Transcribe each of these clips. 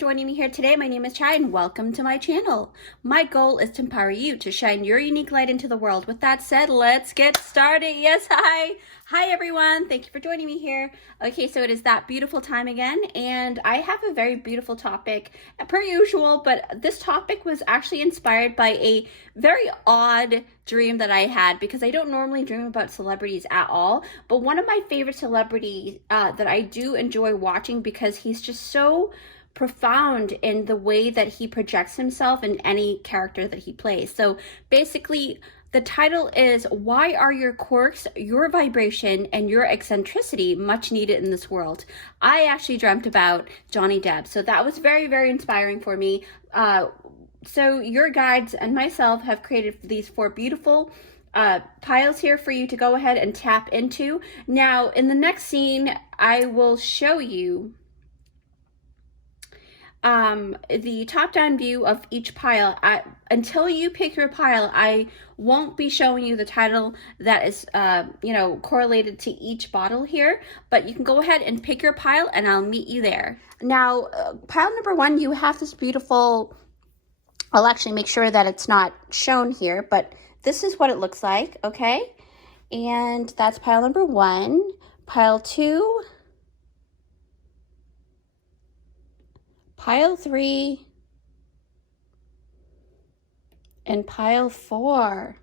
joining me here today. My name is Chai and welcome to my channel. My goal is to empower you to shine your unique light into the world. With that said, let's get started. Yes, hi. Hi everyone. Thank you for joining me here. Okay, so it is that beautiful time again, and I have a very beautiful topic per usual, but this topic was actually inspired by a very odd dream that I had, because I don't normally dream about celebrities at all, but one of my favorite celebrities that I do enjoy watching because he's just so profound in the way that he projects himself in any character that he plays. So basically, the title is Why Are Your Quirks, Your Vibration, and Your Eccentricity Much Needed in This World? I actually dreamt about Johnny Depp, so that was very, very inspiring for me. So your guides and myself have created these 4 beautiful piles here for you to go ahead and tap into. Now, in the next scene, I will show you the top-down view of each pile. Until you pick your pile, I won't be showing you the title that is, correlated to each bottle here, but you can go ahead and pick your pile and I'll meet you there. Now, pile number 1, you have this beautiful, I'll actually make sure that it's not shown here, but this is what it looks like, okay? And that's pile number 1. Pile 2, pile 3, and pile 4.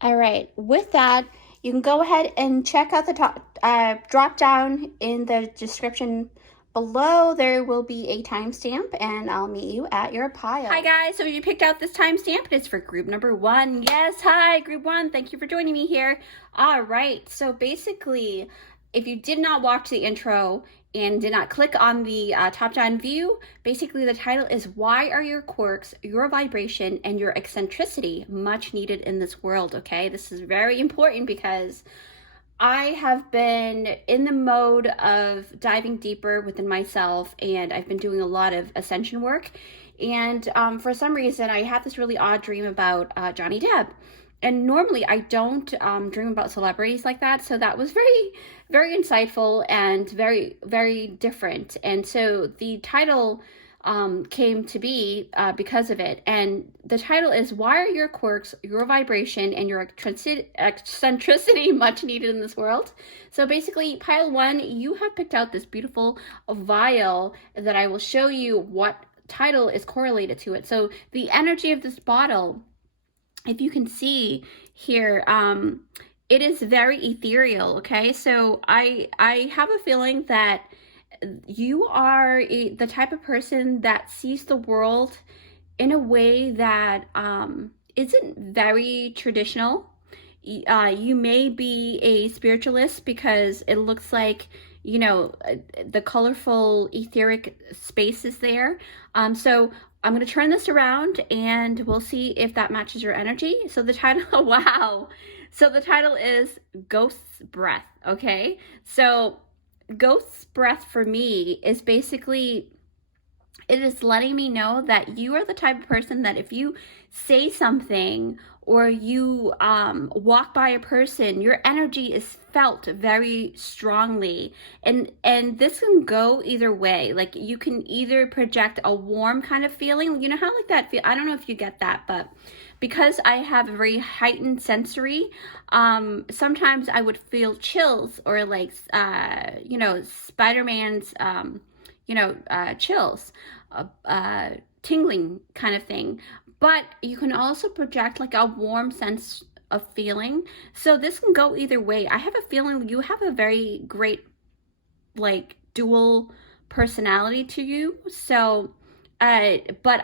All right, with that, you can go ahead and check out the drop down in the description below. There will be a timestamp and I'll meet you at your pile. Hi guys, so you picked out this timestamp. It's for group number 1. Yes, hi, group 1. Thank you for joining me here. All right, so basically, if you did not watch the intro and did not click on the top-down view, basically the title is Why Are Your Quirks, Your Vibration, and Your Eccentricity Much Needed in This World, okay? This is very important because I have been in the mode of diving deeper within myself, and I've been doing a lot of ascension work, and for some reason I had this really odd dream about Johnny Depp. And normally I don't dream about celebrities like that, so that was very, very insightful and very, very different. And so the title came to be because of it. And the title is Why Are Your Quirks, Your Vibration, and Your Eccentricity Much Needed in This World? So basically, pile 1, you have picked out this beautiful vial that I will show you what title is correlated to it. So the energy of this bottle, if you can see here, it is very ethereal, okay? So I have a feeling that you are the type of person that sees the world in a way that isn't very traditional. You may be a spiritualist because it looks like, you know, the colorful etheric space is there. So I'm going to turn this around and we'll see if that matches your energy. So the title, wow. So the title is Ghost's Breath, okay? So Ghost's Breath for me is basically, it is letting me know that you are the type of person that if you say something or you walk by a person, your energy is felt very strongly. And this can go either way. Like, you can either project a warm kind of feeling. You know how like that feel? I don't know if you get that, but because I have a very heightened sensory, sometimes I would feel chills, or like, Spider-Man's, chills, tingling kind of thing. But you can also project like a warm sense of feeling. So this can go either way. I have a feeling you have a very great, like, dual personality to you. So, but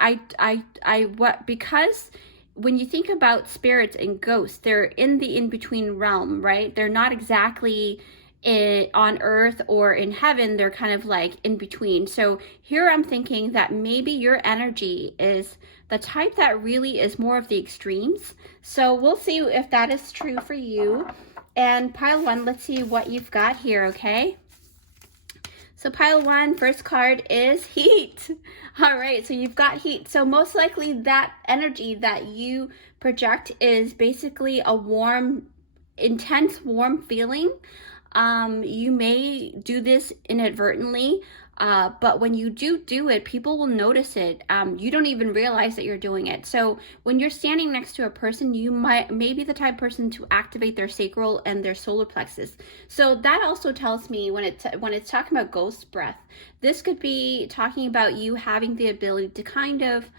because when you think about spirits and ghosts, they're in the in-between realm, right? They're not exactly on earth or in heaven. They're kind of like in between. So here I'm thinking that maybe your energy is the type that really is more of the extremes. So we'll see if that is true for you. And pile 1, let's see what you've got here, okay? So pile 1, first card is heat. All right, so you've got heat. So most likely that energy that you project is basically a warm, intense warm feeling. You may do this inadvertently, But when you do it, people will notice it. You don't even realize that you're doing it. So when you're standing next to a person, you may be the type of person to activate their sacral and their solar plexus. So that also tells me when it's talking about ghost breath, this could be talking about you having the ability to kind of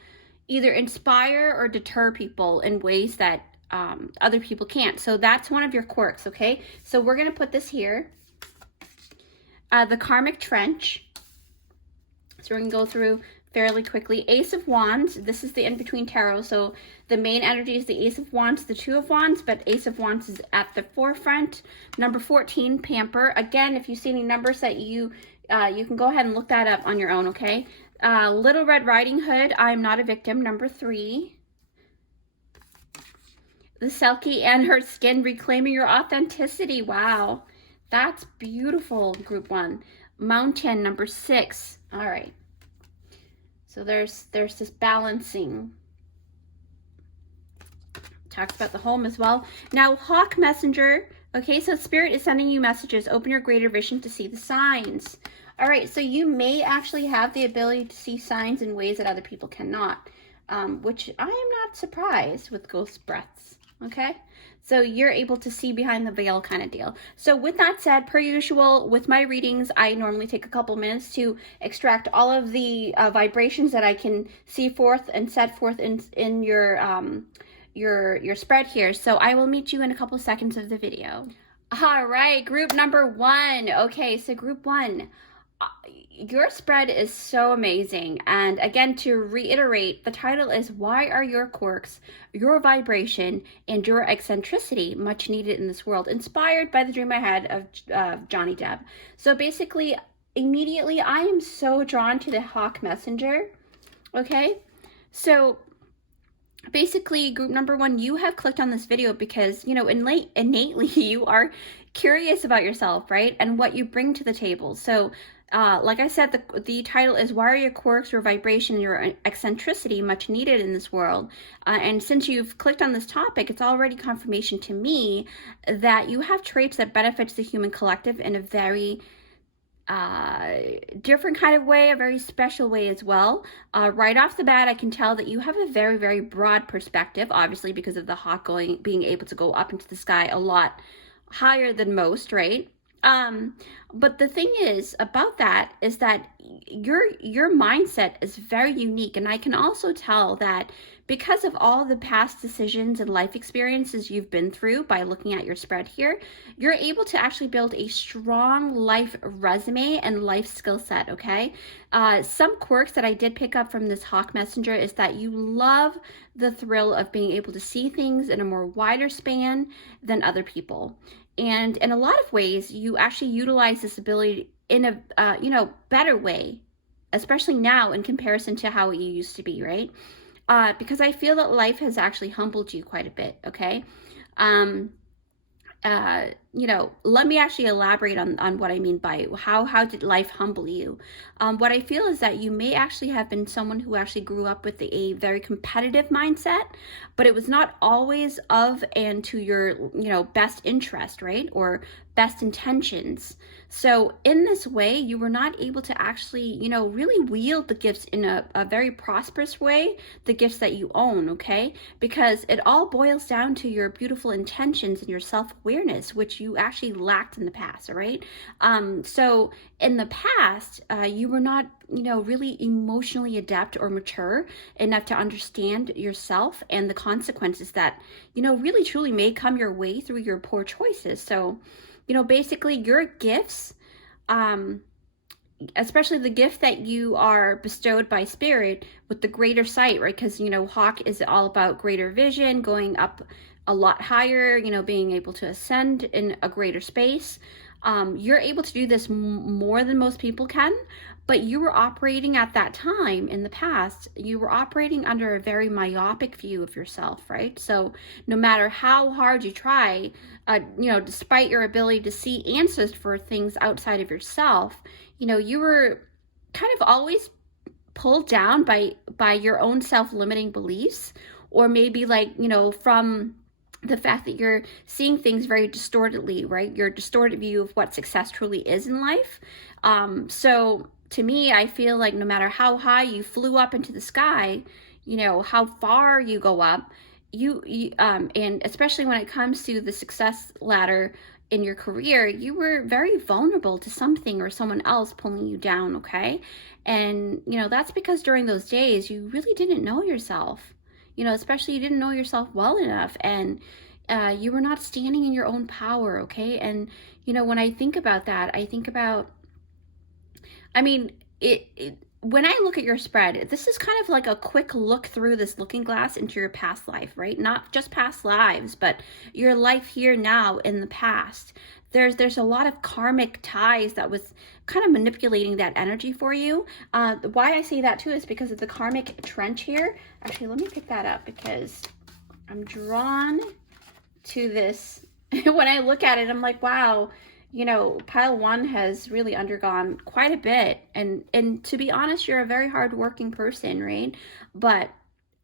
either inspire or deter people in ways that other people can't. So that's one of your quirks, okay? So we're going to put this here. The karmic trench. So we're going to go through fairly quickly. Ace of Wands. This is the in-between tarot. So the main energy is the Ace of Wands, the Two of Wands, but Ace of Wands is at the forefront. Number 14, Pamper. Again, if you see any numbers that you can go ahead and look that up on your own, okay? Little Red Riding Hood. I'm not a victim. Number 3. The Selkie and her skin, reclaiming your authenticity. Wow. That's beautiful, group 1. Mountain, number 6. All right. So there's this balancing. Talks about the home as well. Now, Hawk Messenger. Okay, so Spirit is sending you messages. Open your greater vision to see the signs. All right, so you may actually have the ability to see signs in ways that other people cannot, which I am not surprised with ghost breaths. Okay, so you're able to see behind the veil kind of deal. So with that said, per usual, with my readings, I normally take a couple minutes to extract all of the vibrations that I can see forth and set forth in your spread here. So I will meet you in a couple seconds of the video. All right, group number 1. Okay, so group 1. Your spread is so amazing. And again, to reiterate, the title is Why Are Your Quirks, Your Vibration, and Your Eccentricity Much Needed in This World? Inspired by the dream I had of Johnny Depp. So basically, immediately, I am so drawn to the Hawk Messenger. Okay, so basically, group number 1, you have clicked on this video because, you know, innately you are curious about yourself, right? And what you bring to the table. So like I said, the title is Why Are Your Quirks, Your Vibration, and Your Eccentricity Much Needed in This World? And since you've clicked on this topic, it's already confirmation to me that you have traits that benefits the human collective in a very different kind of way, a very special way as well. Right off the bat, I can tell that you have a very, very broad perspective, obviously because of the hawk being able to go up into the sky a lot higher than most, right? But the thing is about that is that your mindset is very unique. And I can also tell that because of all the past decisions and life experiences you've been through by looking at your spread here, you're able to actually build a strong life resume and life skill set, okay? Some quirks that I did pick up from this Hawk Messenger is that you love the thrill of being able to see things in a more wider span than other people. And in a lot of ways, you actually utilize this ability in a better way, especially now in comparison to how it used to be, right? Because I feel that life has actually humbled you quite a bit, okay? Let me actually elaborate on what I mean by how did life humble you? What I feel is that you may actually have been someone who actually grew up with a very competitive mindset, but it was not always of and to your, best interest, right? Or best intentions. So in this way, you were not able to actually, really wield the gifts in a very prosperous way, the gifts that you own, okay? Because it all boils down to your beautiful intentions and your self-awareness, which you actually lacked in the past, all right? So in the past, you were not, really emotionally adept or mature enough to understand yourself and the consequences that, really truly may come your way through your poor choices. So, basically your gifts, especially the gift that you are bestowed by spirit with the greater sight, right? Because, Hawk is all about greater vision, going up a lot higher, being able to ascend in a greater space. You're able to do this more than most people can, but you were operating at that time in the past, you were operating under a very myopic view of yourself, right? So no matter how hard you try, despite your ability to see answers for things outside of yourself, you were kind of always pulled down by your own self-limiting beliefs, or maybe from the fact that you're seeing things very distortedly, right? Your distorted view of what success truly is in life. So to me, I feel like no matter how high you flew up into the sky, you know, how far you go up, and especially when it comes to the success ladder in your career, you were very vulnerable to something or someone else pulling you down, okay? And, you know, that's because during those days, you really didn't know yourself. You know, especially you didn't know yourself well enough, and you were not standing in your own power, okay? And, you know, when I think about that, I think about, I mean, when I look at your spread, this is kind of like a quick look through this looking glass into your past life, right? Not just past lives, but your life here now in the past. There's a lot of karmic ties that was kind of manipulating that energy for you. Why I say that too is because of the karmic trench here. Actually, let me pick that up because I'm drawn to this. When I look at it, I'm like, wow, you know, pile one has really undergone quite a bit. And to be honest, you're a very hardworking person, right? But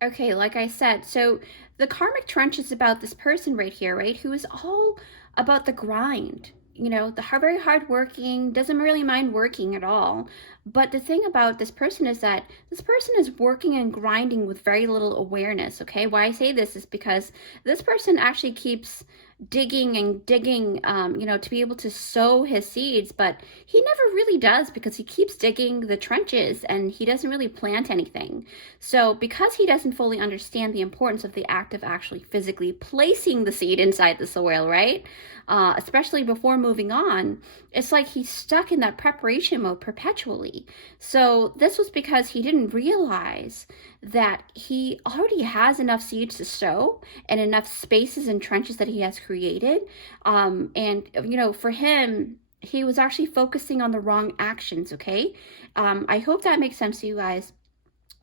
okay, like I said, so the karmic trench is about this person right here, right? Who is all about the grind. You know, the very hardworking, doesn't really mind working at all. But the thing about this person is that this person is working and grinding with very little awareness, okay? Why I say this is because this person actually keeps digging and digging, you know, to be able to sow his seeds, but he never really does because he keeps digging the trenches and he doesn't really plant anything. So because he doesn't fully understand the importance of the act of actually physically placing the seed inside the soil, right? Especially before moving on, it's like he's stuck in that preparation mode perpetually. So this was because he didn't realize that he already has enough seeds to sow and enough spaces and trenches that he has created. And, you know, for him, he was actually focusing on the wrong actions, okay? I hope that makes sense to you guys.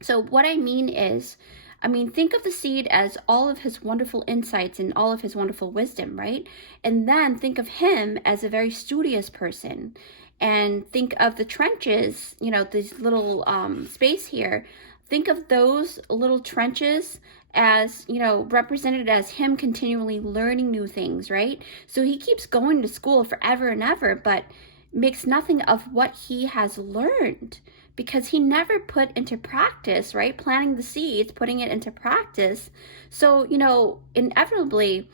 So what I mean is, think of the seed as all of his wonderful insights and all of his wonderful wisdom, right? And then think of him as a very studious person. And think of the trenches, you know, this little space here. Think of those little trenches as, you know, represented as him continually learning new things, right? So he keeps going to school forever and ever, but makes nothing of what he has learned because he never put into practice, right? Planting the seeds, putting it into practice. So, you know, inevitably,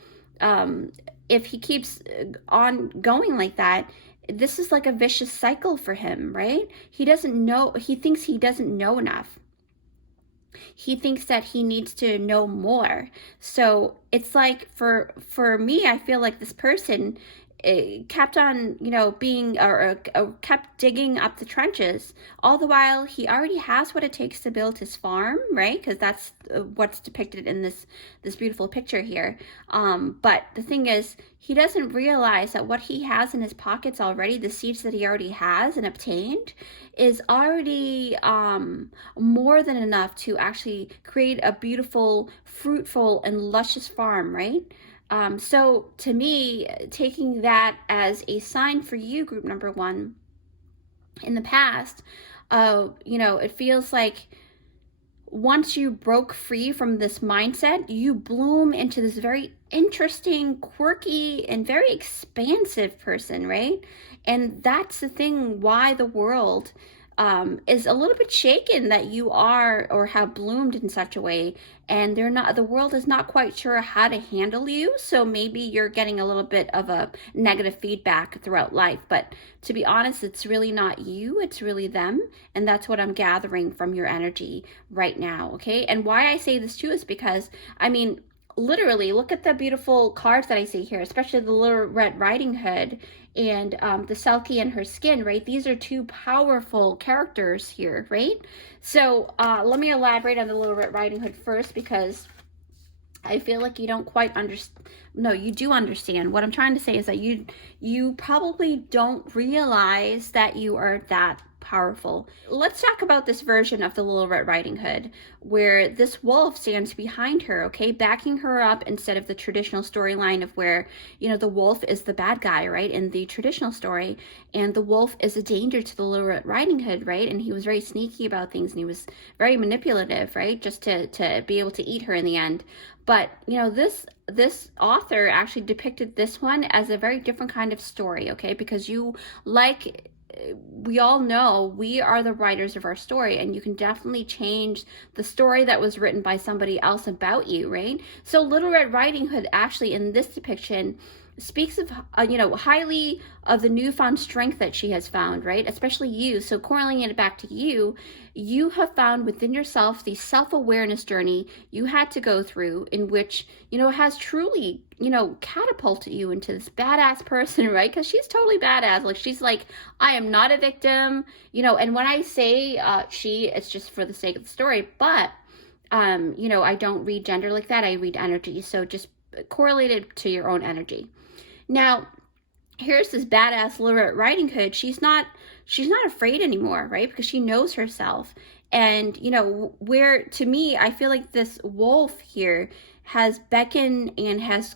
if he keeps on going like that, this is like a vicious cycle for him, right? He thinks he doesn't know enough. He thinks that he needs to know more. So it's like for me, I feel like this person kept on, you know, being or kept digging up the trenches, all the while he already has what it takes to build his farm, right? Because that's what's depicted in this beautiful picture here. But the thing is, he doesn't realize that what he has in his pockets already, the seeds that he already has and obtained, is already more than enough to actually create a beautiful, fruitful, and luscious farm, right? So to me, taking that as a sign for you, group number one, in the past, you know, it feels like once you broke free from this mindset, you bloom into this very interesting, quirky, and very expansive person, right? And that's the thing why the world is a little bit shaken that you are or have bloomed in such a way, and the world is not quite sure how to handle you. So maybe you're getting a little bit of a negative feedback throughout life, but to be honest, it's really not you, it's really them. And that's what I'm gathering from your energy right now. Okay. And why I say this too is because, literally, look at the beautiful cards that I see here, especially the Little Red Riding Hood and the Selkie and her skin, right? These are two powerful characters here, right? So let me elaborate on the Little Red Riding Hood first, because I feel like you don't quite understand. No, you do understand. What I'm trying to say is that you probably don't realize that you are that powerful. Let's talk about this version of the Little Red Riding Hood where this wolf stands behind her, okay, backing her up instead of the traditional storyline of where, you know, the wolf is the bad guy, right, in the traditional story, and the wolf is a danger to the Little Red Riding Hood, right, and he was very sneaky about things and he was very manipulative, right, just to be able to eat her in the end. But, you know, this author actually depicted this one as a very different kind of story, okay, because you like we all know we are the writers of our story, and you can definitely change the story that was written by somebody else about you, right? So Little Red Riding Hood actually in this depiction speaks of, highly of the newfound strength that she has found, right? Especially you. So correlating it back to you, you have found within yourself the self-awareness journey you had to go through, in which, has truly, catapulted you into this badass person, right? Because she's totally badass. Like, she's like, I am not a victim, and when I say she, it's just for the sake of the story, but, I don't read gender like that. I read energy. So just correlate it to your own energy. Now, here's this badass Little Red Riding Hood. She's not afraid anymore, right? Because she knows herself. And, where, to me, I feel like this wolf here has beckoned and has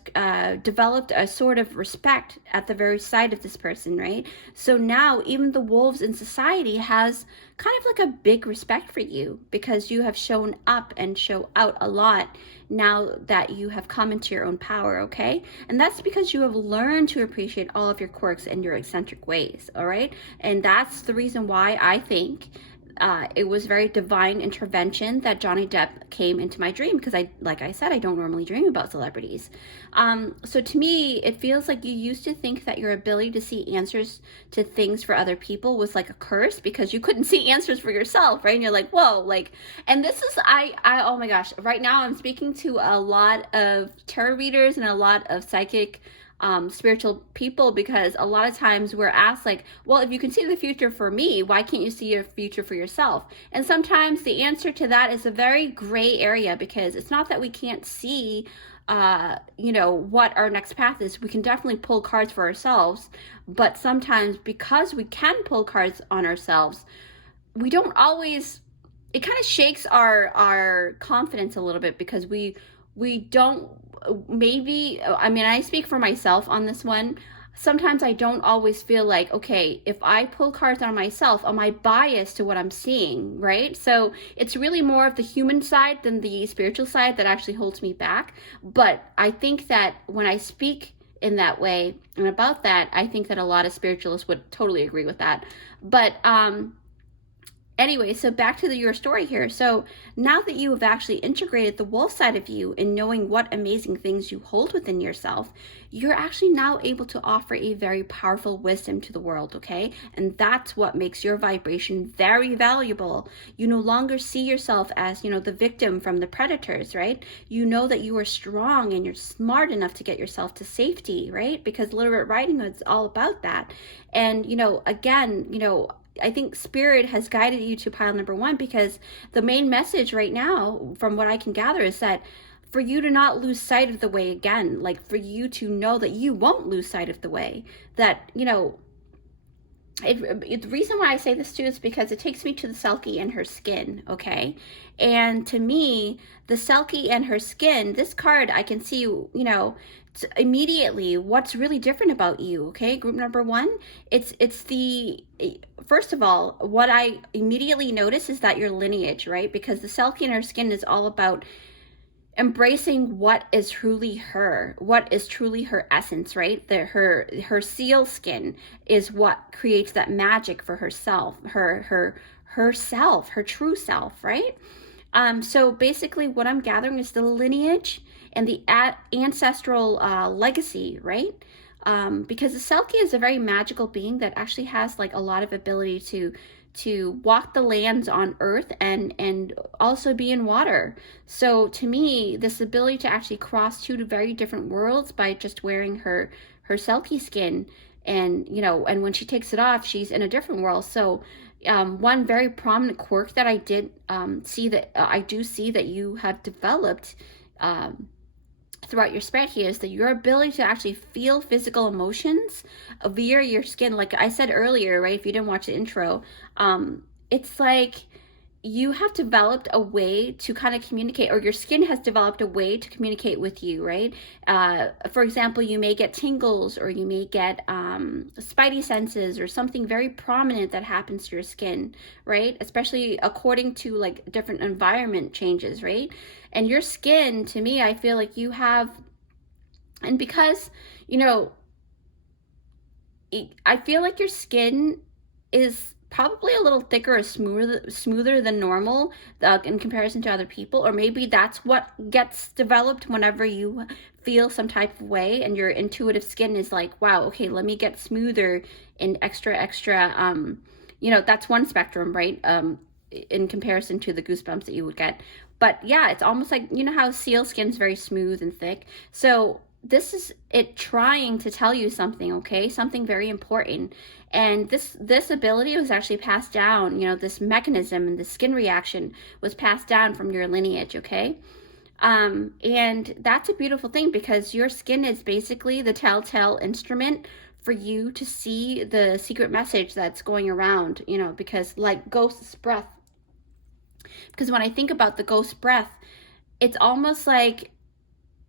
developed a sort of respect at the very sight of this person, right? So now even the wolves in society has kind of like a big respect for you, because you have shown up and show out a lot now that you have come into your own power, okay? And that's because you have learned to appreciate all of your quirks and your eccentric ways, all right? And that's the reason why I think it was very divine intervention that Johnny Depp came into my dream, because like I said, I don't normally dream about celebrities. So to me, it feels like you used to think that your ability to see answers to things for other people was like a curse, because you couldn't see answers for yourself, right? And you're like, whoa, like, and this is, oh my gosh, right now I'm speaking to a lot of tarot readers and a lot of psychic spiritual people, because a lot of times we're asked like, well, if you can see the future for me, why can't you see your future for yourself? And sometimes the answer to that is a very gray area, because it's not that we can't see what our next path is. We can definitely pull cards for ourselves, but sometimes because we can pull cards on ourselves, we don't always, it kind of shakes our confidence a little bit, because we don't, maybe, I mean, I speak for myself on this one. Sometimes I don't always feel like, okay, if I pull cards on myself, am I biased to what I'm seeing, right? So it's really more of the human side than the spiritual side that actually holds me back. But I think that when I speak in that way and about that, I think that a lot of spiritualists would totally agree with that. But anyway, so back to your story here. So now that you have actually integrated the wolf side of you and knowing what amazing things you hold within yourself, you're actually now able to offer a very powerful wisdom to the world, okay? And that's what makes your vibration very valuable. You no longer see yourself as, the victim from the predators, right? You know that you are strong and you're smart enough to get yourself to safety, right? Because Little Red Riding Hood is all about that. And, again, I think Spirit has guided you to pile number one, because the main message right now, from what I can gather, is that for you to not lose sight of the way again, like for you to know that you won't lose sight of the way, that, the reason why I say this too is because it takes me to the Selkie and her skin, okay? And to me, the Selkie and her skin, this card, I can see, immediately what's really different about you, okay? Group number one, it's the, first of all, what I immediately notice is that your lineage, right? Because the Selkie and her skin is all about embracing what is truly her, what is truly her essence, right? Her seal skin is what creates that magic for herself, herself, her true self, right? So basically what I'm gathering is the lineage and the ancestral legacy, right? Because the Selkie is a very magical being that actually has like a lot of ability to walk the lands on earth and also be in water. So to me, this ability to actually cross two very different worlds by just wearing her Selkie skin, and and when she takes it off, she's in a different world. So one very prominent quirk that I did see that you have developed throughout your spread here is that your ability to actually feel physical emotions via your skin. Like I said earlier, right, if you didn't watch the intro, it's like you have developed a way to kind of communicate, or your skin has developed a way to communicate with you, right? For example, you may get tingles, or you may get spidey senses, or something very prominent that happens to your skin, right? Especially according to like different environment changes, right? And your skin, to me, I feel like you have, and because, I feel like your skin is probably a little thicker or smoother than normal in comparison to other people, or maybe that's what gets developed whenever you feel some type of way and your intuitive skin is like, wow, okay, let me get smoother and extra that's one spectrum, right? In comparison to the goosebumps that you would get. But yeah, it's almost like, how seal skin's very smooth and thick. So this is it trying to tell you something, okay? Something very important. And this ability was actually passed down, this mechanism and the skin reaction was passed down from your lineage, okay? And that's a beautiful thing, because your skin is basically the telltale instrument for you to see the secret message that's going around, because like ghost's breath. Because when I think about the ghost breath, it's almost like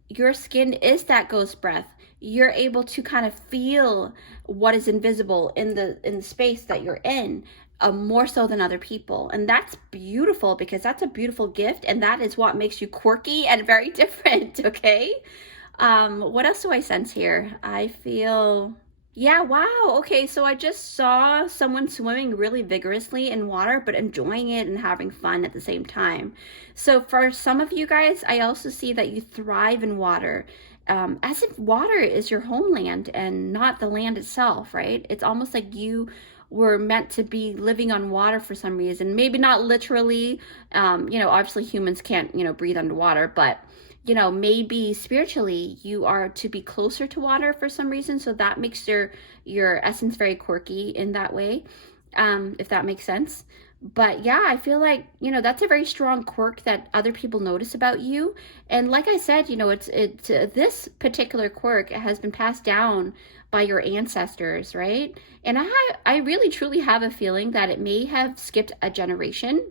your skin is that ghost breath. You're able to kind of feel what is invisible in the space that you're in, more so than other people. And that's beautiful, because that's a beautiful gift, and that is what makes you quirky and very different, okay? What else do I sense here? I feel... Yeah, wow. Okay, so I just saw someone swimming really vigorously in water, but enjoying it and having fun at the same time. So for some of you guys, I also see that you thrive in water, as if water is your homeland and not the land itself, right? It's almost like you were meant to be living on water for some reason. Maybe not literally, obviously humans can't, breathe underwater, but maybe spiritually you are to be closer to water for some reason. So that makes your essence very quirky in that way, if that makes sense. But yeah, I feel like, that's a very strong quirk that other people notice about you. And like I said, it's this particular quirk has been passed down by your ancestors, right? And I really truly have a feeling that it may have skipped a generation,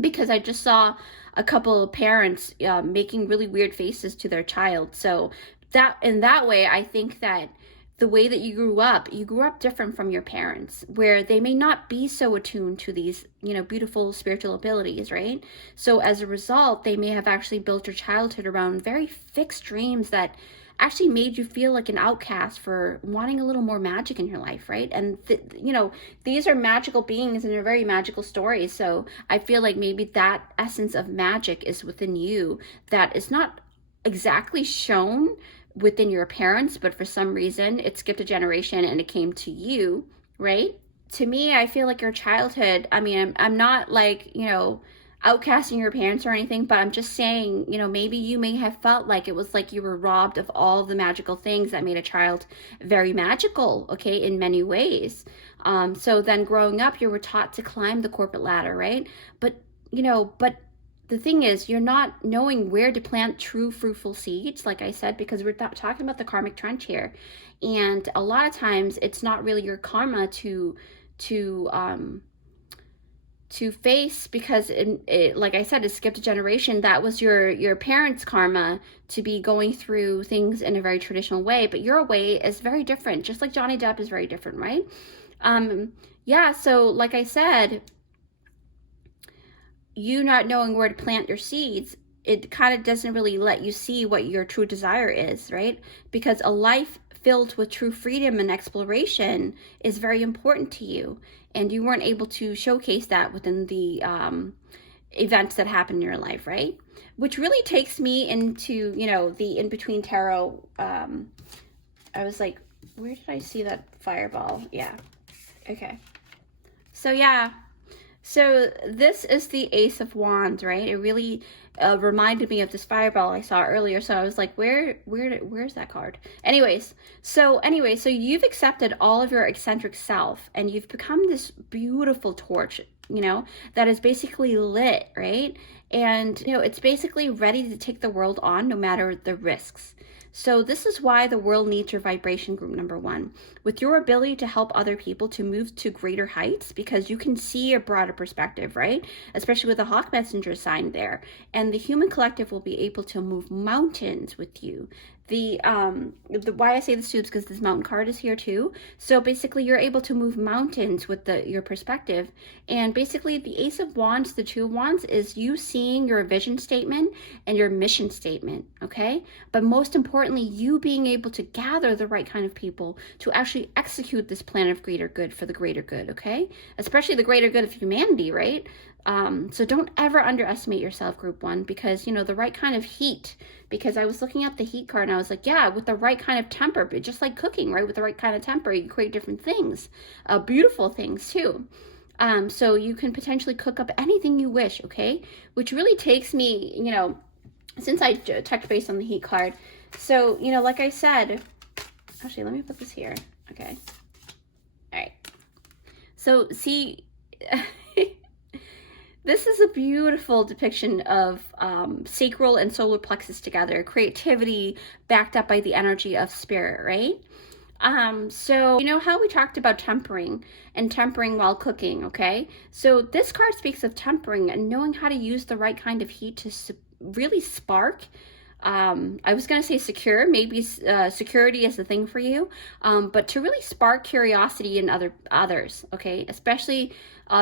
because I just saw a couple of parents making really weird faces to their child. So that in that way, I think that the way that you grew up different from your parents, where they may not be so attuned to these, beautiful spiritual abilities, right? So as a result, they may have actually built your childhood around very fixed dreams that actually made you feel like an outcast for wanting a little more magic in your life, right? And these are magical beings and they're very magical stories. So I feel like maybe that essence of magic is within you that is not exactly shown within your parents, but for some reason it skipped a generation and it came to you, right? To me, I feel like your childhood, I'm not like, outcasting your parents or anything, but I'm just saying, maybe you may have felt like it was like you were robbed of all the magical things that made a child very magical, okay, in many ways. So then growing up, you were taught to climb the corporate ladder, right? But the thing is, you're not knowing where to plant true fruitful seeds, like I said, because we're talking about the karmic trench here. And a lot of times it's not really your karma to face, because it, like I said, it skipped a generation. That was your parents' karma to be going through things in a very traditional way, but your way is very different, just like Johnny Depp is very different, right? Yeah, so like I said, you not knowing where to plant your seeds, it kind of doesn't really let you see what your true desire is, right? Because a life filled with true freedom and exploration is very important to you, and you weren't able to showcase that within the events that happen in your life, right? Which really takes me into, the in-between tarot. I was like, where did I see that fireball? Yeah. Okay. So yeah. So this is the Ace of Wands, right? It really reminded me of this fireball I saw earlier. So I was like, where's that card? Anyways, so you've accepted all of your eccentric self, and you've become this beautiful torch, that is basically lit, right? And, it's basically ready to take the world on no matter the risks. So this is why the world needs your vibration group number 1, with your ability to help other people to move to greater heights, because you can see a broader perspective, right? Especially with the Hawk Messenger sign there. And the human collective will be able to move mountains with you. why I say this too is because this mountain card is here too. So basically you're able to move mountains with your perspective. And basically the Ace of Wands, the Two of Wands, is you seeing your vision statement and your mission statement, okay? But most importantly, you being able to gather the right kind of people to actually execute this plan of greater good for the greater good, okay? Especially the greater good of humanity, right? So don't ever underestimate yourself, group one, because, you know, the right kind of heat, because I was looking at the heat card and I was like, yeah, with the right kind of temper, but just like cooking, right? With the right kind of temper, you create different things, beautiful things too. So you can potentially cook up anything you wish, okay? Which really takes me, you know, since I touched base on the heat card. So, you know, like I said, actually, let me put this here. Okay. All right. So see, this is a beautiful depiction of sacral and solar plexus together, creativity backed up by the energy of spirit, right? So you know how we talked about tempering and tempering while cooking, okay? So this card speaks of tempering and knowing how to use the right kind of heat to really spark. I was going to say secure, maybe security is the thing for you, but to really spark curiosity in others, okay? Especially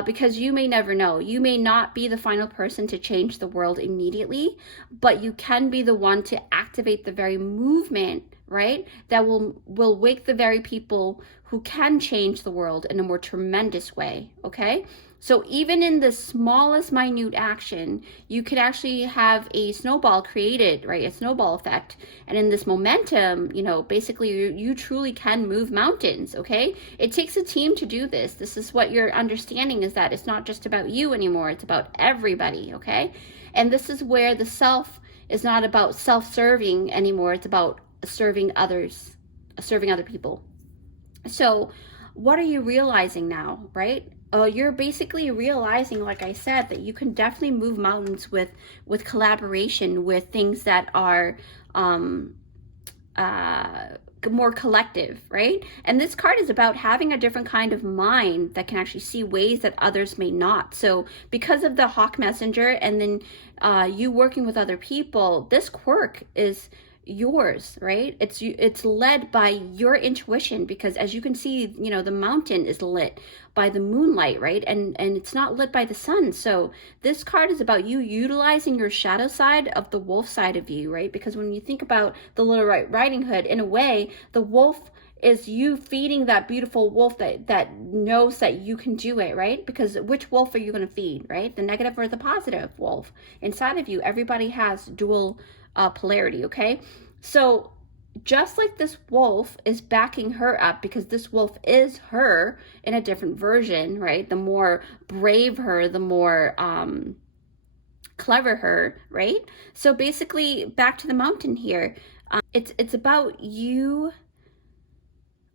because you may never know. You may not be the final person to change the world immediately, but you can be the one to activate the very movement, right? That will wake the very people who can change the world in a more tremendous way, okay? So even in the smallest minute action, you could actually have a snowball created, right? A snowball effect. And in this momentum, you know, basically you truly can move mountains, okay? It takes a team to do this. This is what you're understanding, is that it's not just about you anymore. It's about everybody, okay? And this is where the self is not about self-serving anymore. It's about serving others, serving other people. So what are you realizing now, right? You're basically realizing, like I said, that you can definitely move mountains with collaboration, with things that are more collective, right? And this card is about having a different kind of mind that can actually see ways that others may not. So because of the Hawk Messenger and then you working with other people, this quirk is yours, right? It's led by your intuition, because as you can see, you know, the mountain is lit by the moonlight, right? And it's not lit by the sun. So this card is about you utilizing your shadow side of the wolf side of you, right? Because when you think about the Little Red Riding Hood, in a way, the wolf is you feeding that beautiful wolf that knows that you can do it, right? Because which wolf are you going to feed, right? The negative or the positive wolf inside of you? Everybody has dual polarity, okay? So just like this wolf is backing her up, because this wolf is her in a different version, right? The more brave her, the more clever her, right? So basically, back to the mountain here, it's about you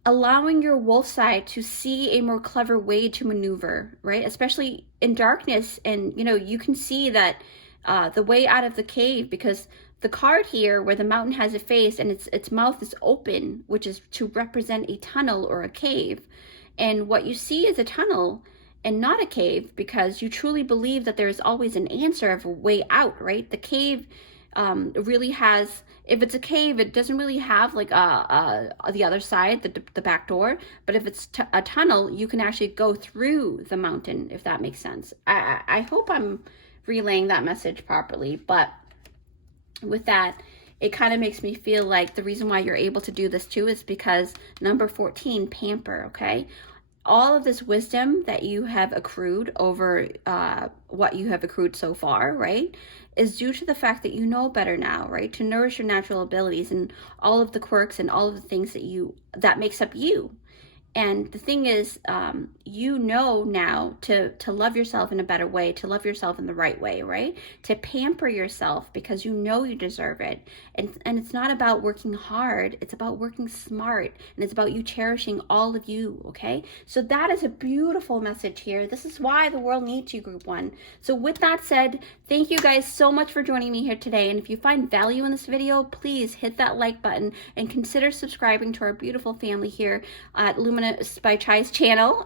allowing your wolf side to see a more clever way to maneuver, right? Especially in darkness. And you know, you can see that the way out of the cave, because the card here where the mountain has a face and its mouth is open, which is to represent a tunnel or a cave. And what you see is a tunnel and not a cave, because you truly believe that there is always an answer of a way out, right? The cave really has, if it's a cave, it doesn't really have like the other side, the back door. But if it's a tunnel, you can actually go through the mountain, if that makes sense. I hope I'm relaying that message properly, but with that, it kind of makes me feel like the reason why you're able to do this too is because number 14, pamper, okay? All of this wisdom that you have accrued over what you have accrued so far, right, is due to the fact that you know better now, right? To nourish your natural abilities and all of the quirks and all of the things that makes up you. And the thing is, you know now to love yourself in a better way, to love yourself in the right way, right? To pamper yourself because you know you deserve it. And it's not about working hard, it's about working smart. And it's about you cherishing all of you, okay? So that is a beautiful message here. This is why the world needs you, Group 1. So with that said, thank you guys so much for joining me here today. And if you find value in this video, please hit that like button and consider subscribing to our beautiful family here at Luminous by Chai's channel.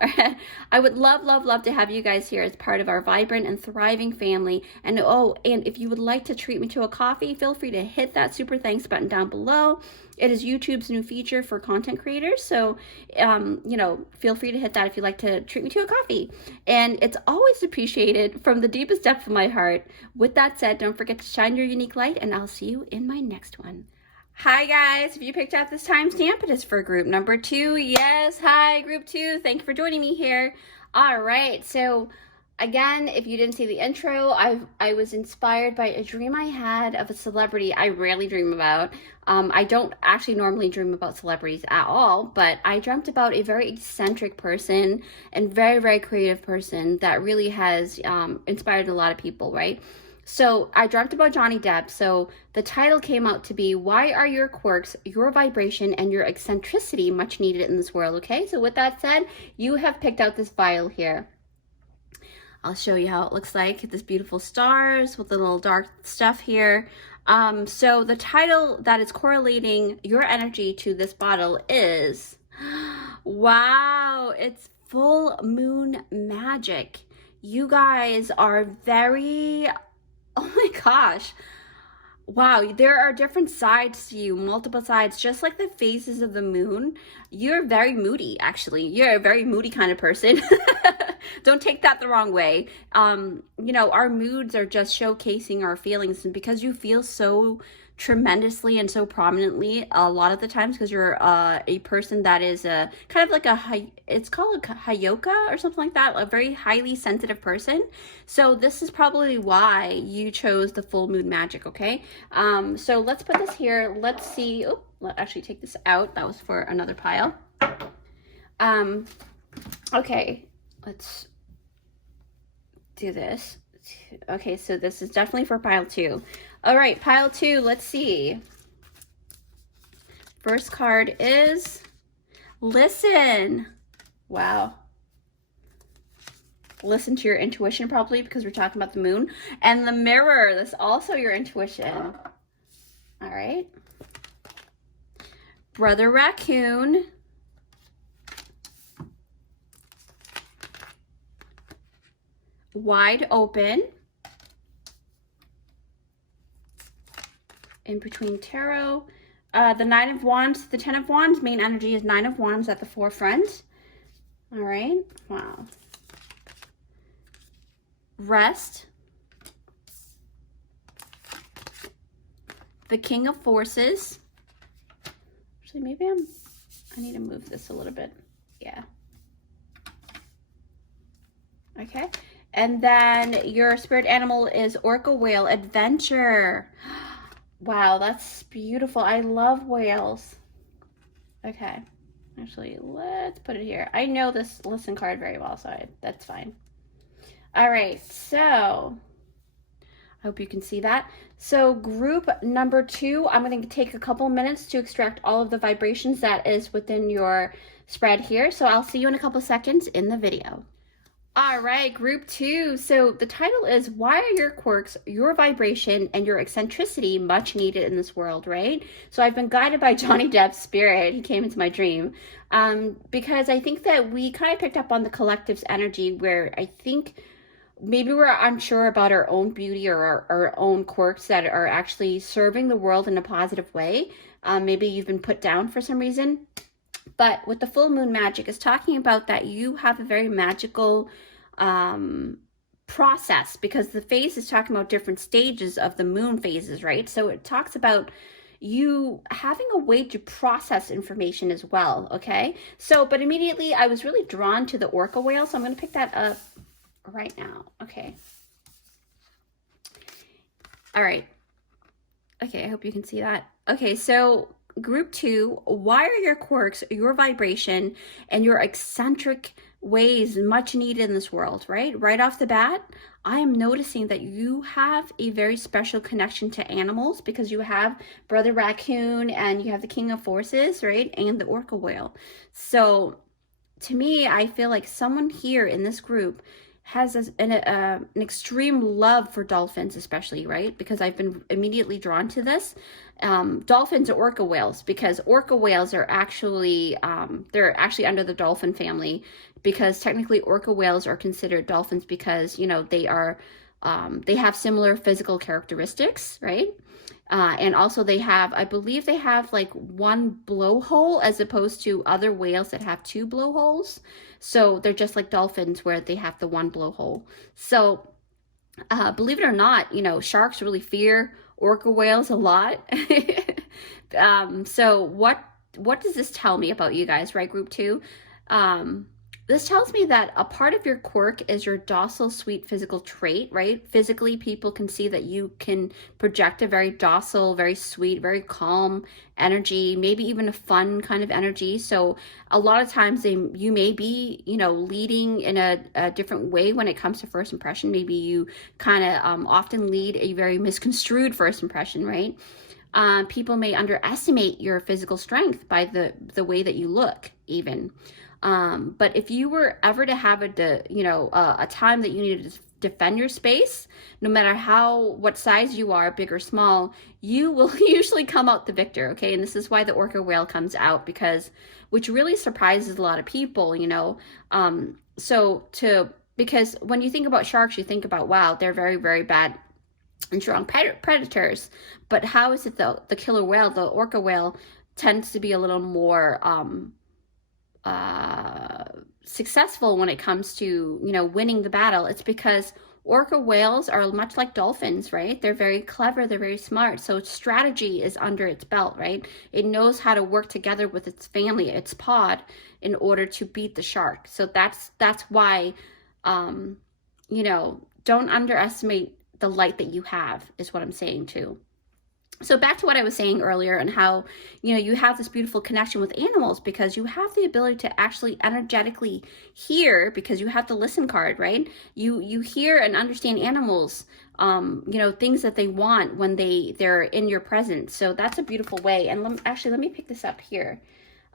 I would love to have you guys here as part of our vibrant and thriving family. And oh, and if you would like to treat me to a coffee, feel free to hit that super thanks button down below. It is YouTube's new feature for content creators. So, you know, feel free to hit that if you'd like to treat me to a coffee. And it's always appreciated from the deepest depth of my heart. With that said, don't forget to shine your unique light, and I'll see you in my next one. Hi guys, if you picked up this timestamp, it is for group number 2. Yes, hi group 2. Thank you for joining me here. All right, so again, if you didn't see the intro, I was inspired by a dream I had of a celebrity I rarely dream about. I don't actually normally dream about celebrities at all, but I dreamt about a very eccentric person and very creative person that really has inspired a lot of people, right? So I dreamt about Johnny Depp. So the title came out to be, Why Are Your Quirks, Your Vibration, and Your Eccentricity Much Needed in This World? Okay, so with that said, you have picked out this vial here. I'll show you how it looks like. This beautiful stars with the little dark stuff here. So the title that is correlating your energy to this bottle is, wow, it's Full Moon Magic. You guys are very... Oh my gosh. Wow, there are different sides to you, multiple sides, just like the phases of the moon. You're very moody, actually. You're a very moody kind of person. Don't take that the wrong way. You know, our moods are just showcasing our feelings, and because you feel so tremendously and so prominently a lot of the times, because you're a person that is a kind of like it's called a Hayoka or something like that, a very highly sensitive person. So this is probably why you chose the full moon magic. Okay, so let's put this here. Let's see. Oh, let's actually take this out. That was for another pile. Okay, let's do this. Okay, so this is definitely for pile 2. All right, pile 2, let's see. First card is listen. Wow. Listen to your intuition, probably, because we're talking about the moon. And the mirror, that's also your intuition. All right. Brother Raccoon. Wide open. In between tarot. The 9 of Wands, the 10 of Wands, main energy is 9 of Wands at the forefront. All right. Wow. Rest. The King of Forces. Actually, maybe I need to move this a little bit. Yeah. Okay. And then your spirit animal is Orca Whale Adventure. Wow, that's beautiful. I love whales. Okay. Actually, let's put it here. I know this listen card very well, so that's fine. All right, so I hope you can see that. So group number 2, I'm going to take a couple minutes to extract all of the vibrations that is within your spread here. So I'll see you in a couple seconds in the video. All right, group 2. So the title is, Why Are Your Quirks, Your Vibration, and Your Eccentricity Much Needed in This World, right? So I've been guided by Johnny Depp's spirit. He came into my dream because I think that we kind of picked up on the collective's energy, where I think maybe we're unsure about our own beauty or our own quirks that are actually serving the world in a positive way. Maybe you've been put down for some reason. But with the full moon magic, it's talking about that you have a very magical process, because the phase is talking about different stages of the moon phases, right? So it talks about you having a way to process information as well, okay? So, but immediately I was really drawn to the orca whale, so I'm going to pick that up right now. Okay. All right. Okay, I hope you can see that. Okay, so group 2, why are your quirks, your vibration, and your eccentric ways much needed in this world, right? Right off the bat, I am noticing that you have a very special connection to animals, because you have Brother Raccoon and you have the King of Forces, right? And the orca whale. So to me, I feel like someone here in this group has an extreme love for dolphins, especially, right? Because I've been immediately drawn to this. Dolphins are orca whales, because orca whales are actually, they're actually under the dolphin family, because technically orca whales are considered dolphins because, you know, they are, they have similar physical characteristics, right? And also they have, I believe they have like one blowhole as opposed to other whales that have two blowholes. So they're just like dolphins where they have the one blowhole. So believe it or not, you know, sharks really fear orca whales a lot. So what does this tell me about you guys, right, group 2? This tells me that a part of your quirk is your docile, sweet physical trait, right? Physically, people can see that you can project a very docile, very sweet, very calm energy, maybe even a fun kind of energy. So a lot of times you may be, you know, leading in a different way when it comes to first impression. Maybe you kind of often lead a very misconstrued first impression, right? People may underestimate your physical strength by the way that you look, even. But if you were ever to have a time that you needed to defend your space, no matter what size you are, big or small, you will usually come out the victor, okay? And this is why the orca whale comes out, which really surprises a lot of people, you know? Because when you think about sharks, you think about, wow, they're very, very bad and strong predators. But how is it though? The killer whale, the orca whale, tends to be a little more, successful when it comes to, you know, winning the battle. It's because orca whales are much like dolphins, right? They're very clever, they're very smart. So strategy is under its belt, right? It knows how to work together with its family, its pod, in order to beat the shark. So that's why, you know, don't underestimate the light that you have, is what I'm saying too. So back to what I was saying earlier, and how, you know, you have this beautiful connection with animals because you have the ability to actually energetically hear, because you have the listen card, right? You hear and understand animals, you know, things that they want when they're in your presence. So that's a beautiful way. And let me pick this up here.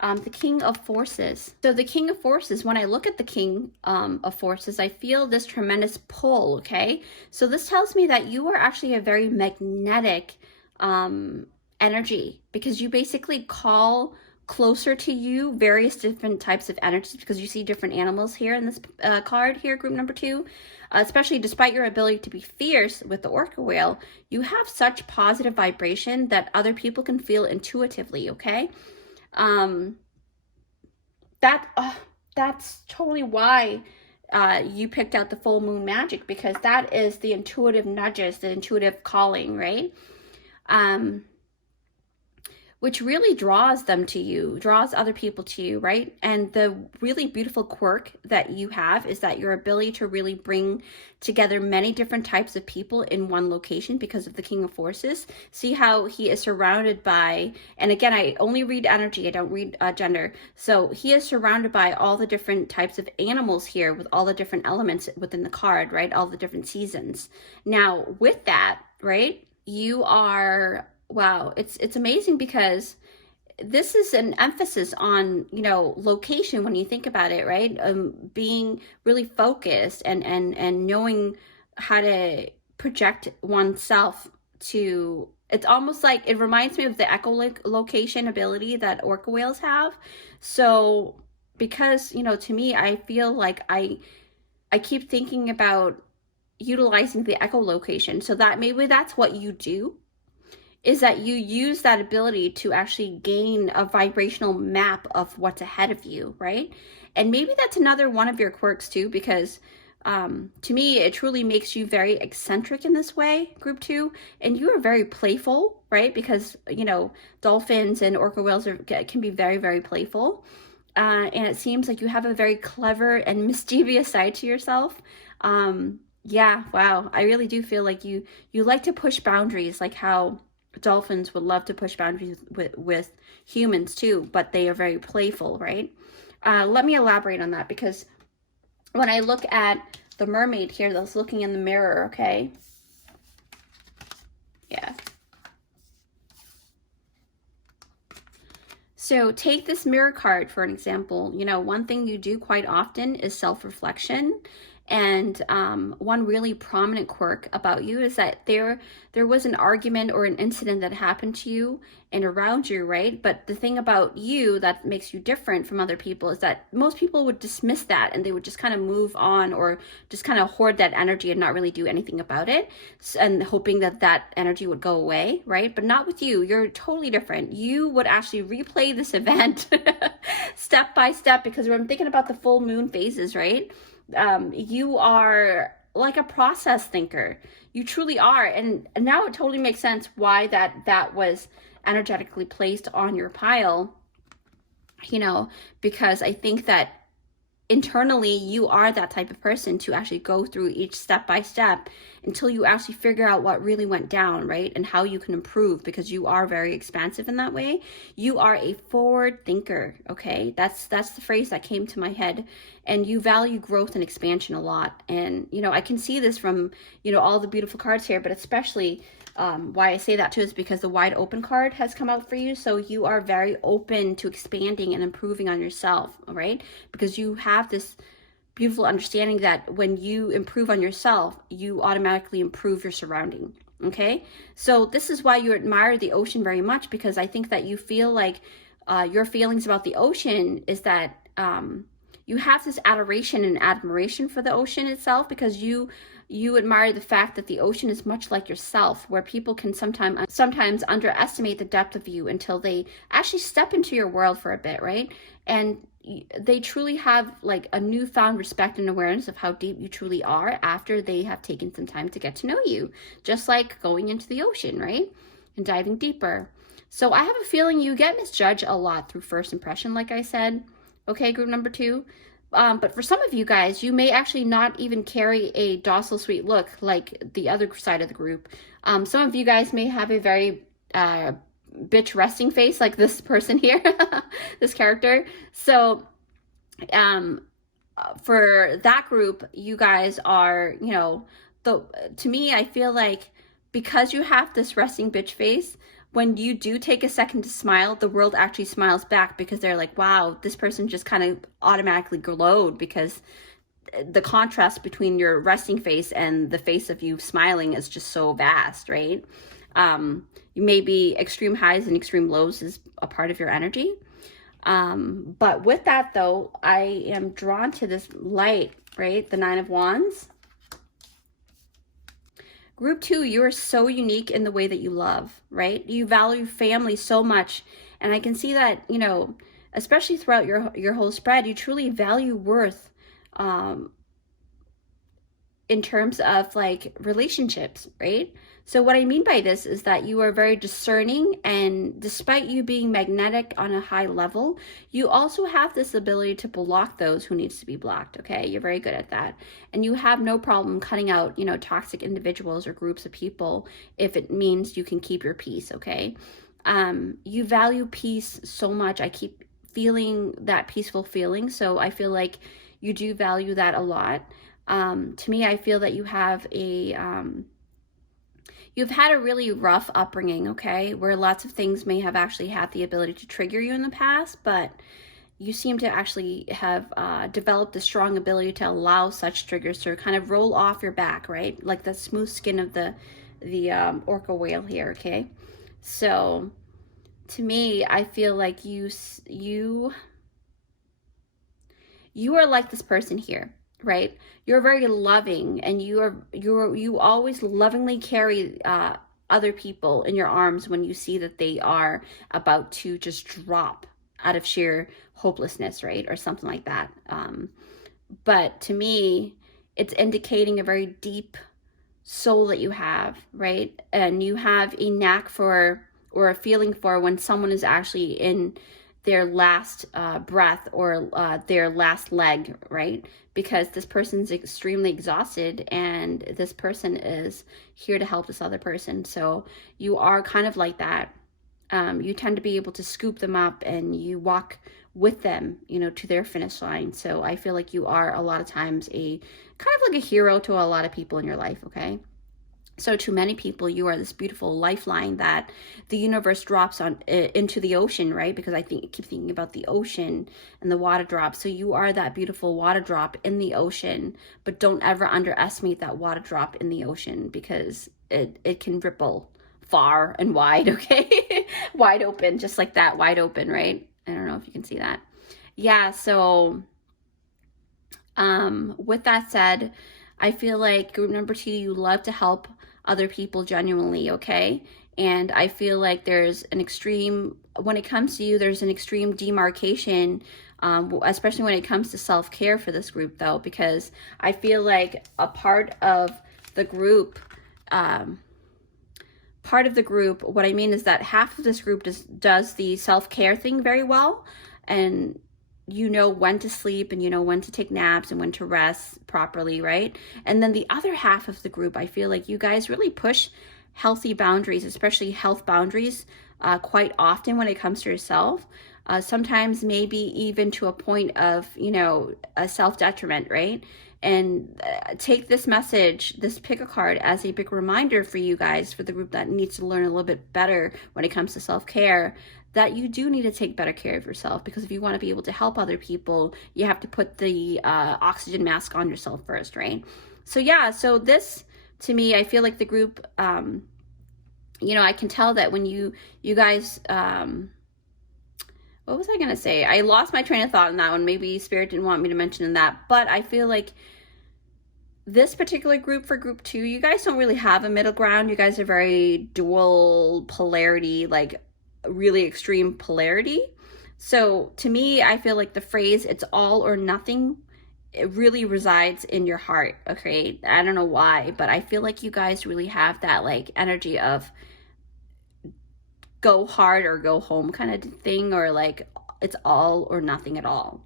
The King of Forces. So the King of Forces, when I look at the King of Forces, I feel this tremendous pull, okay? So this tells me that you are actually a very magnetic energy, because you basically call closer to you various different types of energies, because you see different animals here in this card here, group number 2. Especially despite your ability to be fierce with the orca whale, you have such positive vibration that other people can feel intuitively, okay? That's totally why you picked out the full moon magic, because that is the intuitive nudges, the intuitive calling, right? Which really draws them to you, draws other people to you, right? And the really beautiful quirk that you have is that your ability to really bring together many different types of people in one location because of the King of Forces. See how he is surrounded by, and again, I only read energy, I don't read gender. So he is surrounded by all the different types of animals here with all the different elements within the card, right? All the different seasons. Now, with that, right, you are... Wow, it's amazing, because this is an emphasis on, you know, location when you think about it, right? Being really focused and knowing how to project oneself to... It's almost like, it reminds me of the echolocation ability that orca whales have. So because, you know, to me, I feel like I keep thinking about utilizing the echolocation, so that maybe that's what you do, is that you use that ability to actually gain a vibrational map of what's ahead of you, right? And maybe that's another one of your quirks too, because to me, it truly makes you very eccentric in this way, group 2. And you are very playful, right? Because, you know, dolphins and orca whales can be very, very playful. And it seems like you have a very clever and mischievous side to yourself. Yeah, wow. I really do feel like you like to push boundaries, like how dolphins would love to push boundaries with humans too, but they are very playful, right? Let me elaborate on that, because when I look at the mermaid here that's looking in the mirror, okay? Yeah. So take this mirror card for an example. You know, one thing you do quite often is self-reflection. And one really prominent quirk about you is that there was an argument or an incident that happened to you and around you, right? But the thing about you that makes you different from other people is that most people would dismiss that and they would just kind of move on, or just kind of hoard that energy and not really do anything about it, and hoping that that energy would go away, right? But not with you. You're totally different. You would actually replay this event step by step, because when I'm thinking about the full moon phases, right? You are like a process thinker. You truly are. And now it totally makes sense why that was energetically placed on your pile, you know, because I think that internally you are that type of person to actually go through each step by step until you actually figure out what really went down, right? And how you can improve, because you are very expansive in that way. You are a forward thinker, okay? That's the phrase that came to my head. And you value growth and expansion a lot. And, you know, I can see this from, you know, all the beautiful cards here, but especially why I say that too is because the wide open card has come out for you. So you are very open to expanding and improving on yourself, all right? Because you have this beautiful understanding that when you improve on yourself, you automatically improve your surrounding, okay? So this is why you admire the ocean very much, because I think that you feel like your feelings about the ocean is that you have this adoration and admiration for the ocean itself, because you admire the fact that the ocean is much like yourself, where people can sometimes underestimate the depth of you until they actually step into your world for a bit, right? And they truly have like a newfound respect and awareness of how deep you truly are after they have taken some time to get to know you, just like going into the ocean, right? And diving deeper. So I have a feeling you get misjudged a lot through first impression, like I said. Okay, group number 2. But for some of you guys, you may actually not even carry a docile, sweet look like the other side of the group. Some of you guys may have a very bitch resting face, like this person here, this character. So for that group, you guys are, you know, to me, I feel like because you have this resting bitch face, when you do take a second to smile, the world actually smiles back, because they're like, wow, this person just kind of automatically glowed, because the contrast between your resting face and the face of you smiling is just so vast, right? You may be extreme highs and extreme lows is a part of your energy. But with that though, I am drawn to this light, right? The 9 of Wands. Group 2, you are so unique in the way that you love, right? You value family so much. And I can see that, you know, especially throughout your whole spread, you truly value worth in terms of like relationships, right? So what I mean by this is that you are very discerning, and despite you being magnetic on a high level, you also have this ability to block those who needs to be blocked, okay? You're very good at that. And you have no problem cutting out, you know, toxic individuals or groups of people if it means you can keep your peace, okay? You value peace so much. I keep feeling that peaceful feeling, so I feel like you do value that a lot. To me, I feel that you have you've had a really rough upbringing, okay, where lots of things may have actually had the ability to trigger you in the past, but you seem to actually have developed a strong ability to allow such triggers to kind of roll off your back, right? Like the smooth skin of the orca whale here, okay? So to me, I feel like you are like this person here, right? You're very loving, and you always lovingly carry other people in your arms when you see that they are about to just drop out of sheer hopelessness, right? Or something like that. But to me, it's indicating a very deep soul that you have, right? And you have a knack for, or a feeling for, when someone is actually in their last breath or their last leg, right? Because this person's extremely exhausted, and this person is here to help this other person. So you are kind of like that. You tend to be able to scoop them up, and you walk with them, you know, to their finish line. So I feel like you are a lot of times a kind of like a hero to a lot of people in your life, okay? So to many people, you are this beautiful lifeline that the universe drops on into the ocean, right? Because I keep thinking about the ocean and the water drop. So you are that beautiful water drop in the ocean, but don't ever underestimate that water drop in the ocean, because it can ripple far and wide, okay? Wide open, just like that, wide open, right? I don't know if you can see that. Yeah, so with that said, I feel like group number 2, you love to help other people genuinely, okay? And I feel like there's an extreme, when it comes to you, there's an extreme demarcation, especially when it comes to self-care for this group though, because I feel like a part of the group, what I mean is that half of this group does the self-care thing very well, and you know when to sleep, and you know when to take naps and when to rest properly, right? And then the other half of the group, I feel like you guys really push healthy boundaries, especially health boundaries, quite often when it comes to yourself. Sometimes maybe even to a point of, you know, a self-detriment, right? And take this message, this pick a card, as a big reminder for you guys, for the group that needs to learn a little bit better when it comes to self-care, that you do need to take better care of yourself, because if you want to be able to help other people, you have to put the oxygen mask on yourself first, right? So yeah, so this, to me, I feel like the group, you know, I can tell that when you guys, what was I going to say? I lost my train of thought on that one. Maybe Spirit didn't want me to mention that, but I feel like this particular group, for group 2, you guys don't really have a middle ground. You guys are very dual polarity, like really extreme polarity. So to me, I feel like the phrase, it's all or nothing, it really resides in your heart, okay? I don't know why, but I feel like you guys really have that like energy of go hard or go home kind of thing, or like it's all or nothing at all.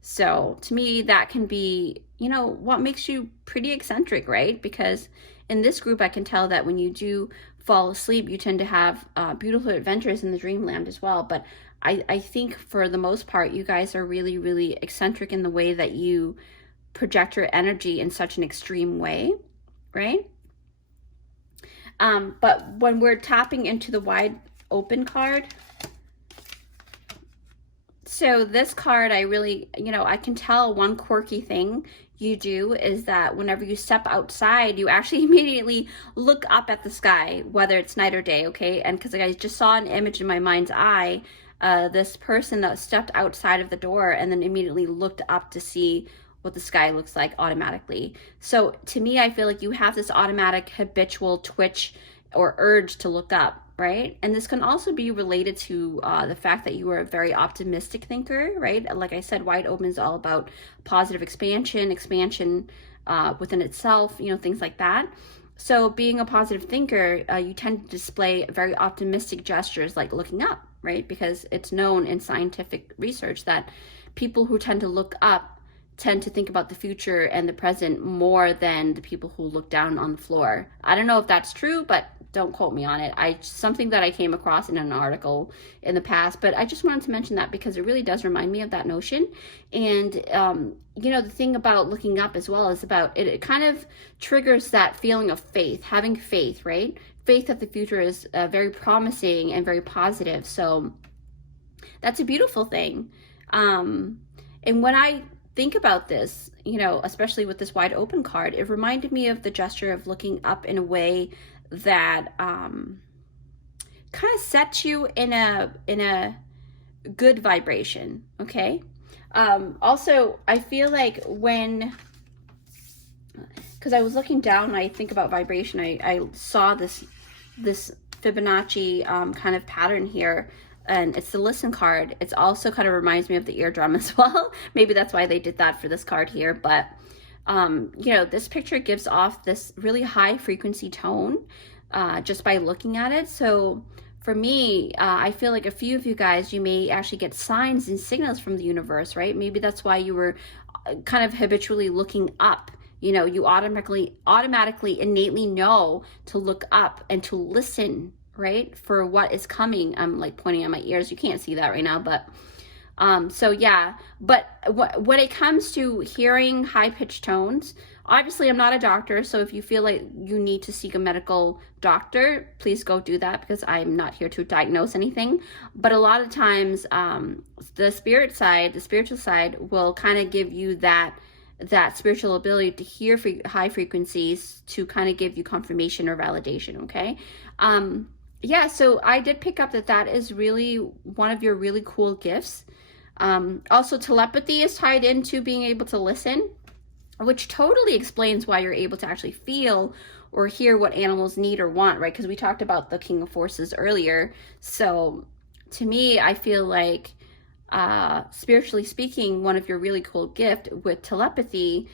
So to me, that can be, you know, what makes you pretty eccentric, right? Because in this group, I can tell that when you do fall asleep, you tend to have beautiful adventures in the dreamland as well. But I think for the most part, you guys are really, really eccentric in the way that you project your energy in such an extreme way, right? But when we're tapping into the wide open card, so this card, I really, you know, I can tell one quirky thing you do is that whenever you step outside, you actually immediately look up at the sky, whether it's night or day, okay? And because I just saw an image in my mind's eye, this person that stepped outside of the door and then immediately looked up to see what the sky looks like automatically. So to me, I feel like you have this automatic habitual twitch or urge to look up, right? And this can also be related to the fact that you are a very optimistic thinker, right? Like I said, wide open is all about positive expansion within itself, you know, things like that. So being a positive thinker, you tend to display very optimistic gestures like looking up, right? Because it's known in scientific research that people who tend to look up tend to think about the future and the present more than the people who look down on the floor. I don't know if that's true, but don't quote me on it. Something that I came across in an article in the past, but I just wanted to mention that because it really does remind me of that notion. And you know, the thing about looking up as well is about it kind of triggers that feeling of faith, having faith, right? Faith that the future is very promising and very positive. So that's a beautiful thing. And when I think about this, you know, especially with this wide open card, it reminded me of the gesture of looking up in a way that kind of sets you in a good vibration, okay? Also, I feel like because I was looking down and I think about vibration, I saw this Fibonacci kind of pattern here, and it's the listen card. It's also kind of reminds me of the eardrum as well. Maybe that's why they did that for this card here, but you know, this picture gives off this really high frequency tone just by looking at it. So for me, I feel like a few of you guys, you may actually get signs and signals from the universe, right? Maybe that's why you were kind of habitually looking up. You know, you automatically, innately know to look up and to listen, right, for what is coming. I'm like pointing at my ears. You can't see that right now, but so yeah. But when it comes to hearing high-pitched tones, Obviously, I'm not a doctor, so if you feel like you need to seek a medical doctor, please go do that, because I'm not here to diagnose anything. But a lot of times, the spiritual side will kind of give you that spiritual ability to hear high frequencies to kind of give you confirmation or validation, okay? Yeah, so I did pick up that is really one of your really cool gifts. Also, telepathy is tied into being able to listen, which totally explains why you're able to actually feel or hear what animals need or want, right? Because we talked about the King of Forces earlier. So to me, I feel like spiritually speaking, one of your really cool gift with telepathy,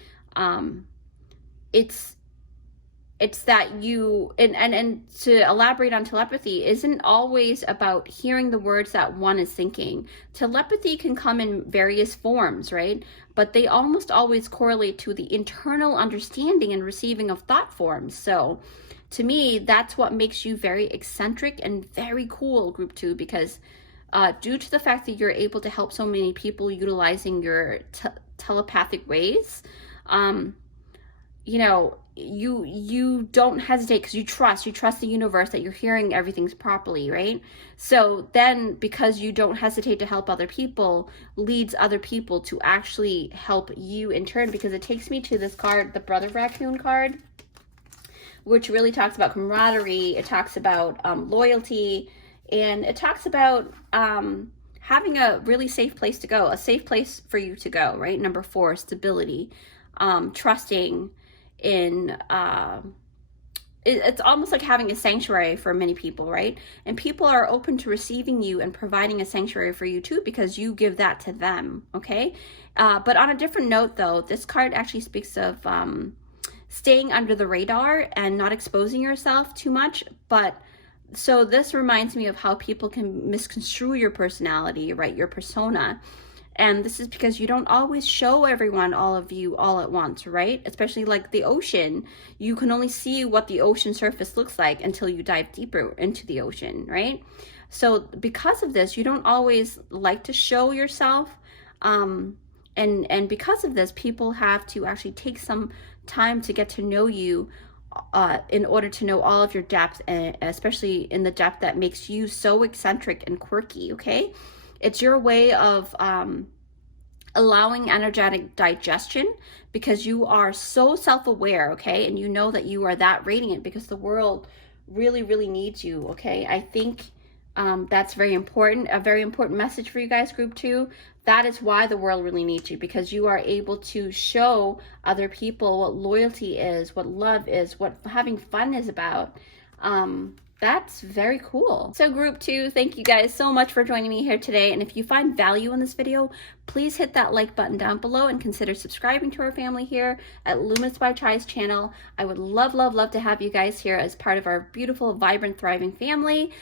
it's that you, and to elaborate on telepathy, isn't always about hearing the words that one is thinking. Telepathy can come in various forms, right? But they almost always correlate to the internal understanding and receiving of thought forms. So to me, that's what makes you very eccentric and very cool, Group 2, because due to the fact that you're able to help so many people utilizing your telepathic ways, you know, you don't hesitate because you trust the universe that you're hearing everything's properly, right? So then, because you don't hesitate to help other people, leads other people to actually help you in turn. Because it takes me to this card, the Brother Raccoon card, which really talks about camaraderie. It talks about loyalty, and it talks about having a really safe place to go, a safe place for you to go, right? Number 4, stability, trusting in it's almost like having a sanctuary for many people, right? And people are open to receiving you and providing a sanctuary for you too, because you give that to them, okay? But on a different note though, this card actually speaks of staying under the radar and not exposing yourself too much. But so this reminds me of how people can misconstrue your personality, right? Your persona. And this is because you don't always show everyone all of you all at once, right? Especially like the ocean. You can only see what the ocean surface looks like until you dive deeper into the ocean, right? So because of this, you don't always like to show yourself. And because of this, people have to actually take some time to get to know you in order to know all of your depth, and especially in the depth that makes you so eccentric and quirky, okay? It's your way of allowing energetic digestion, because you are so self-aware, okay? And you know that you are that radiant because the world really, really needs you, okay? I think that's very important, a very important message for you guys, Group 2. That is why the world really needs you, because you are able to show other people what loyalty is, what love is, what having fun is about. That's very cool. So Group 2, thank you guys so much for joining me here today. And if you find value in this video, please hit that like button down below and consider subscribing to our family here at Luminous by Chai's channel. I would love, love, love to have you guys here as part of our beautiful, vibrant, thriving family.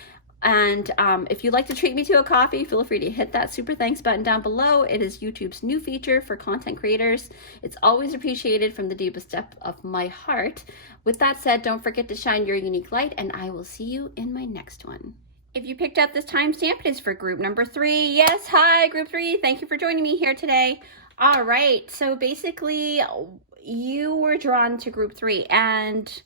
And if you'd like to treat me to a coffee, feel free to hit that super thanks button down below. It is YouTube's new feature for content creators. It's always appreciated from the deepest depth of my heart. With that said, don't forget to shine your unique light, and I will see you in my next one. If you picked up this timestamp, it is for group number 3. Yes, hi, Group 3. Thank you for joining me here today. All right, so basically, you were drawn to Group 3, and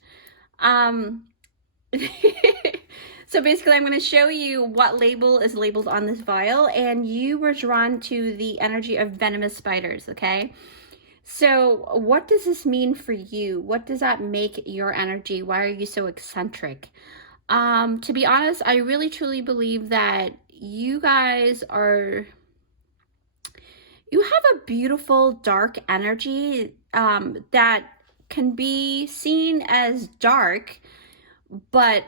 so basically, I'm going to show you what label is labeled on this vial, and you were drawn to the energy of venomous spiders, okay? So what does this mean for you? What does that make your energy? Why are you so eccentric? To be honest, I really truly believe that you guys you have a beautiful dark energy that can be seen as dark, but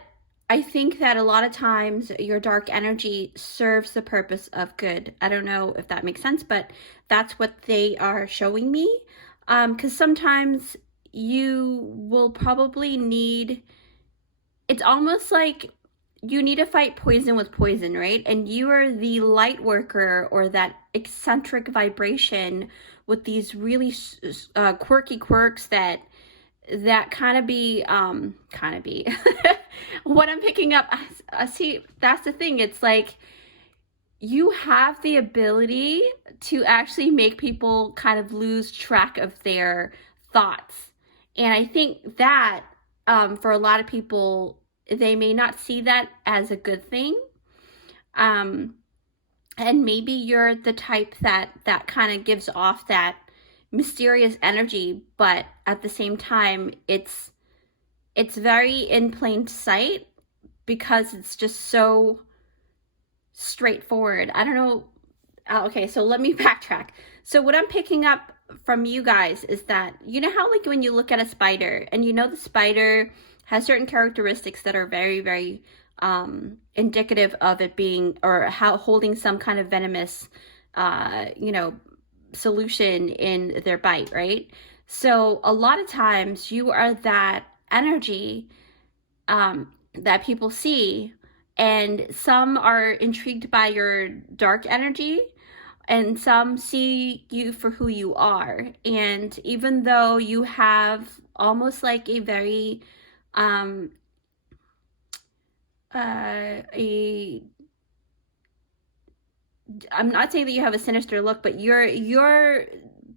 I think that a lot of times your dark energy serves the purpose of good. I don't know if that makes sense, but that's what they are showing me. Because sometimes you will probably need, it's almost like you need to fight poison with poison, right? And you are the light worker, or that eccentric vibration with these really quirky quirks that kind of be what I'm picking up. I see, that's the thing. It's like you have the ability to actually make people kind of lose track of their thoughts. And I think that for a lot of people, they may not see that as a good thing. And maybe you're the type that kind of gives off that mysterious energy, but at the same time, it's very in plain sight because it's just so straightforward. I don't know. Okay, so let me backtrack. So what I'm picking up from you guys is that, you know how like when you look at a spider and you know the spider has certain characteristics that are very, very indicative of it being, or how holding some kind of venomous, you know, solution in their bite, right? So a lot of times you are that energy that people see, and some are intrigued by your dark energy, and some see you for who you are. And even though you have almost like a very I'm not saying that you have a sinister look, but your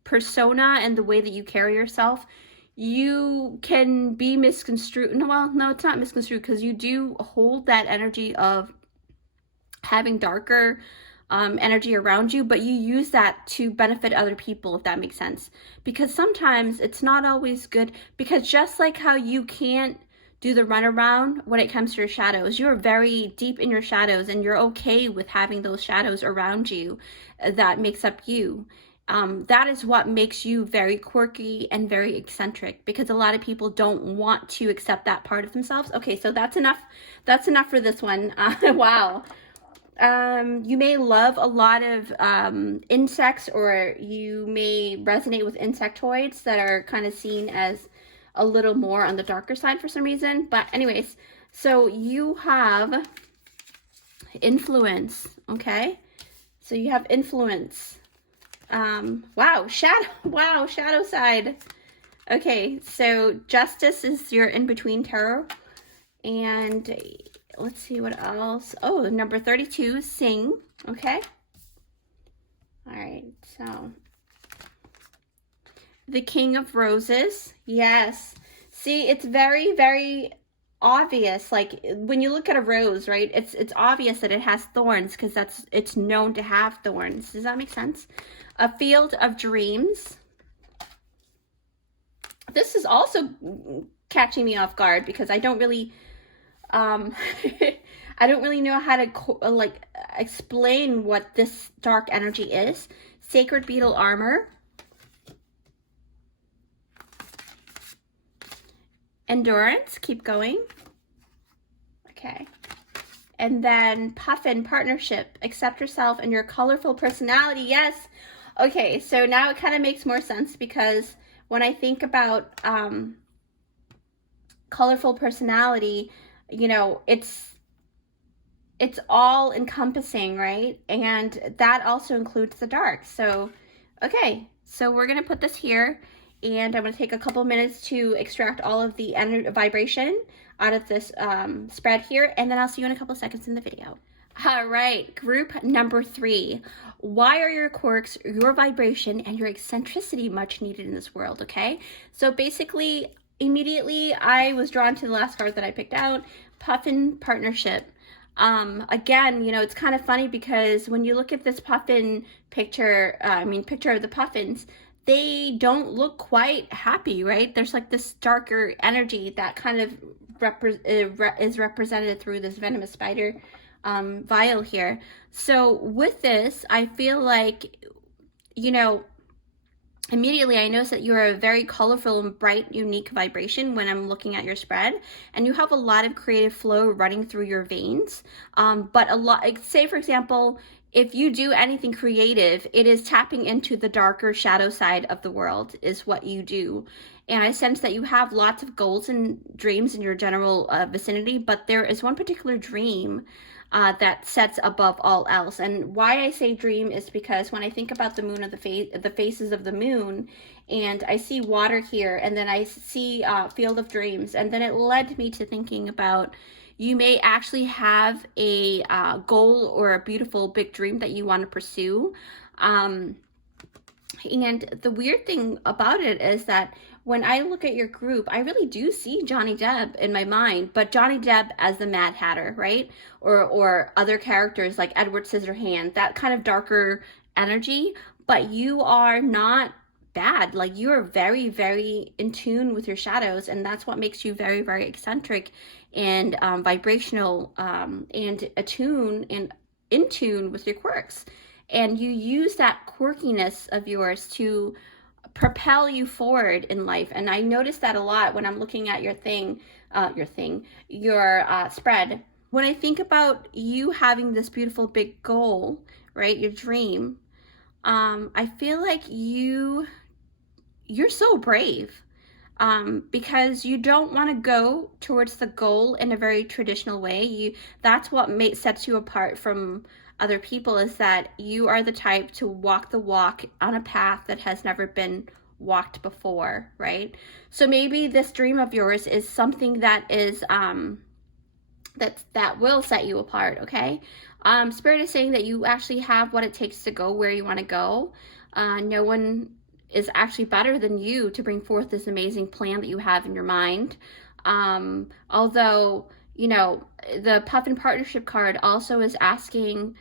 persona and the way that you carry yourself, you can be misconstrued. Well, no, it's not misconstrued, because you do hold that energy of having darker energy around you, but you use that to benefit other people, if that makes sense. Because sometimes it's not always good, because just like how you can't do the runaround when it comes to your shadows, you're very deep in your shadows and you're okay with having those shadows around you that makes up you. That is what makes you very quirky and very eccentric, because a lot of people don't want to accept that part of themselves. Okay, so that's enough for this one. Wow. You may love a lot of insects, or you may resonate with insectoids that are kind of seen as a little more on the darker side for some reason. But anyways, so you have influence, okay? So you have influence. Wow, shadow side. Okay, so justice is your in-between tarot. And let's see what else. Oh, number 32, sing. Okay. All right, so the King of Roses. Yes. See, it's very, very obvious. Like when you look at a rose, right? It's obvious that it has thorns, because it's known to have thorns. Does that make sense? A Field of Dreams. This is also catching me off guard, because I don't really I don't really know how to like explain what this dark energy is. Sacred Beetle Armor. Endurance, keep going. Okay. And then Puffin, Partnership, Accept Yourself and Your Colorful Personality. Yes. Okay, so now it kind of makes more sense, because when I think about colorful personality, you know, it's all encompassing, right? And that also includes the dark. So, okay, so we're gonna put this here, and I'm gonna take a couple minutes to extract all of the vibration out of this spread here, and then I'll see you in a couple seconds in the video. All right, group number 3. Why are your quirks, your vibration, and your eccentricity much needed in this world, okay? So basically, immediately, I was drawn to the last card that I picked out, Puffin, Partnership. Again, you know, it's kind of funny, because when you look at this puffin picture, picture of the puffins, they don't look quite happy, right? There's like this darker energy that kind of is represented through this venomous spider vial here. So with this, I feel like, you know, immediately I notice that you're a very colorful and bright, unique vibration when I'm looking at your spread, and you have a lot of creative flow running through your veins. But a lot, say for example, if you do anything creative, it is tapping into the darker shadow side of the world is what you do. And I sense that you have lots of goals and dreams in your general vicinity, but there is one particular dream that sets above all else. And why I say dream is because when I think about the moon, of the faces of the moon, and I see water here, and then I see Field of Dreams, and then it led me to thinking about, you may actually have a goal or a beautiful big dream that you want to pursue. And the weird thing about it is that when I look at your group, I really do see Johnny Depp in my mind, but Johnny Depp as the Mad Hatter, right? Or other characters like Edward Scissorhands, that kind of darker energy, but you are not bad. Like, you are very, very in tune with your shadows, and that's what makes you very, very eccentric and vibrational, and attuned and in tune with your quirks. And you use that quirkiness of yours to propel you forward in life. And I notice that a lot when I'm looking at your spread. When I think about you having this beautiful big goal, right, your dream, I feel like you're so brave, because you don't want to go towards the goal in a very traditional way. That's what sets you apart from other people, is that you are the type to walk the walk on a path that has never been walked before, right? So maybe this dream of yours is something that is that will set you apart, okay? Spirit is saying that you actually have what it takes to go where you want to go. No one is actually better than you to bring forth this amazing plan that you have in your mind. Although, you know, the Puffin Partnership card also is asking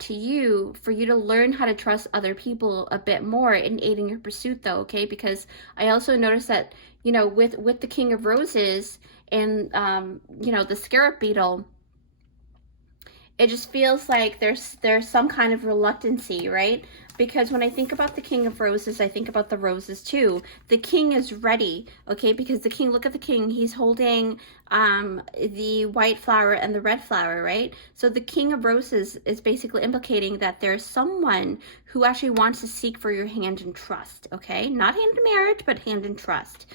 to you for you to learn how to trust other people a bit more in aiding your pursuit, though, okay? Because I also noticed that, you know, with the King of Roses and, you know, the Scarab Beetle, it just feels like there's some kind of reluctancy, right? Because when I think about the King of Roses, I think about the roses too. The king is ready, okay? Because the king, look at the king, he's holding the white flower and the red flower, right? So the King of Roses is basically implicating that there's someone who actually wants to seek for your hand in trust, okay? Not hand in marriage, but hand in trust.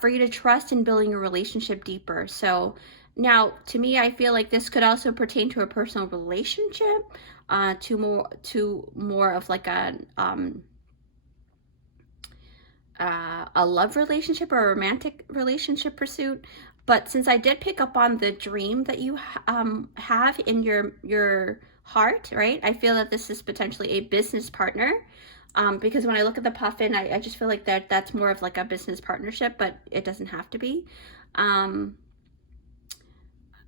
For you to trust in building your relationship deeper. So now, to me, I feel like this could also pertain to a personal relationship, to more of like a love relationship or a romantic relationship pursuit. But since I did pick up on the dream that you have in your heart, right? I feel that this is potentially a business partner. Because when I look at the puffin, I just feel like that's more of like a business partnership, but it doesn't have to be.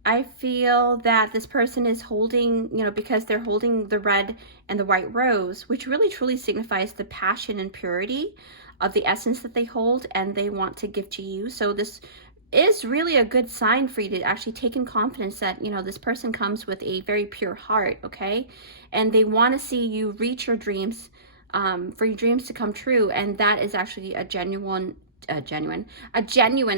I feel that this person is holding, you know, because they're holding the red and the white rose, which really truly signifies the passion and purity of the essence that they hold and they want to give to you. So this is really a good sign for you to actually take in confidence that, you know, this person comes with a very pure heart, okay? And they want to see you reach your dreams, for your dreams to come true. And that is actually a genuine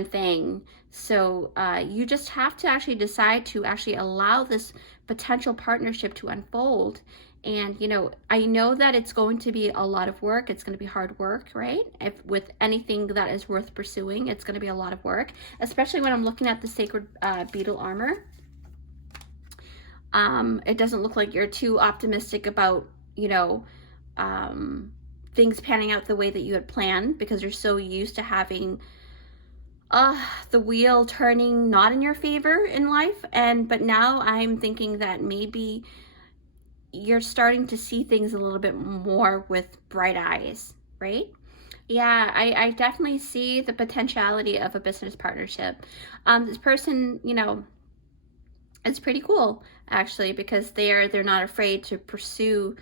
thing. So you just have to actually decide to actually allow this potential partnership to unfold. And, you know, I know that it's going to be a lot of work. It's going to be hard work, right? With anything that is worth pursuing, it's going to be a lot of work, especially when I'm looking at the sacred beetle armor. It doesn't look like you're too optimistic about, you know, things panning out the way that you had planned, because you're so used to having the wheel turning not in your favor in life. But now I'm thinking that maybe you're starting to see things a little bit more with bright eyes, right? Yeah, I definitely see the potentiality of a business partnership. This person, you know, it's pretty cool actually, because they're not afraid to pursue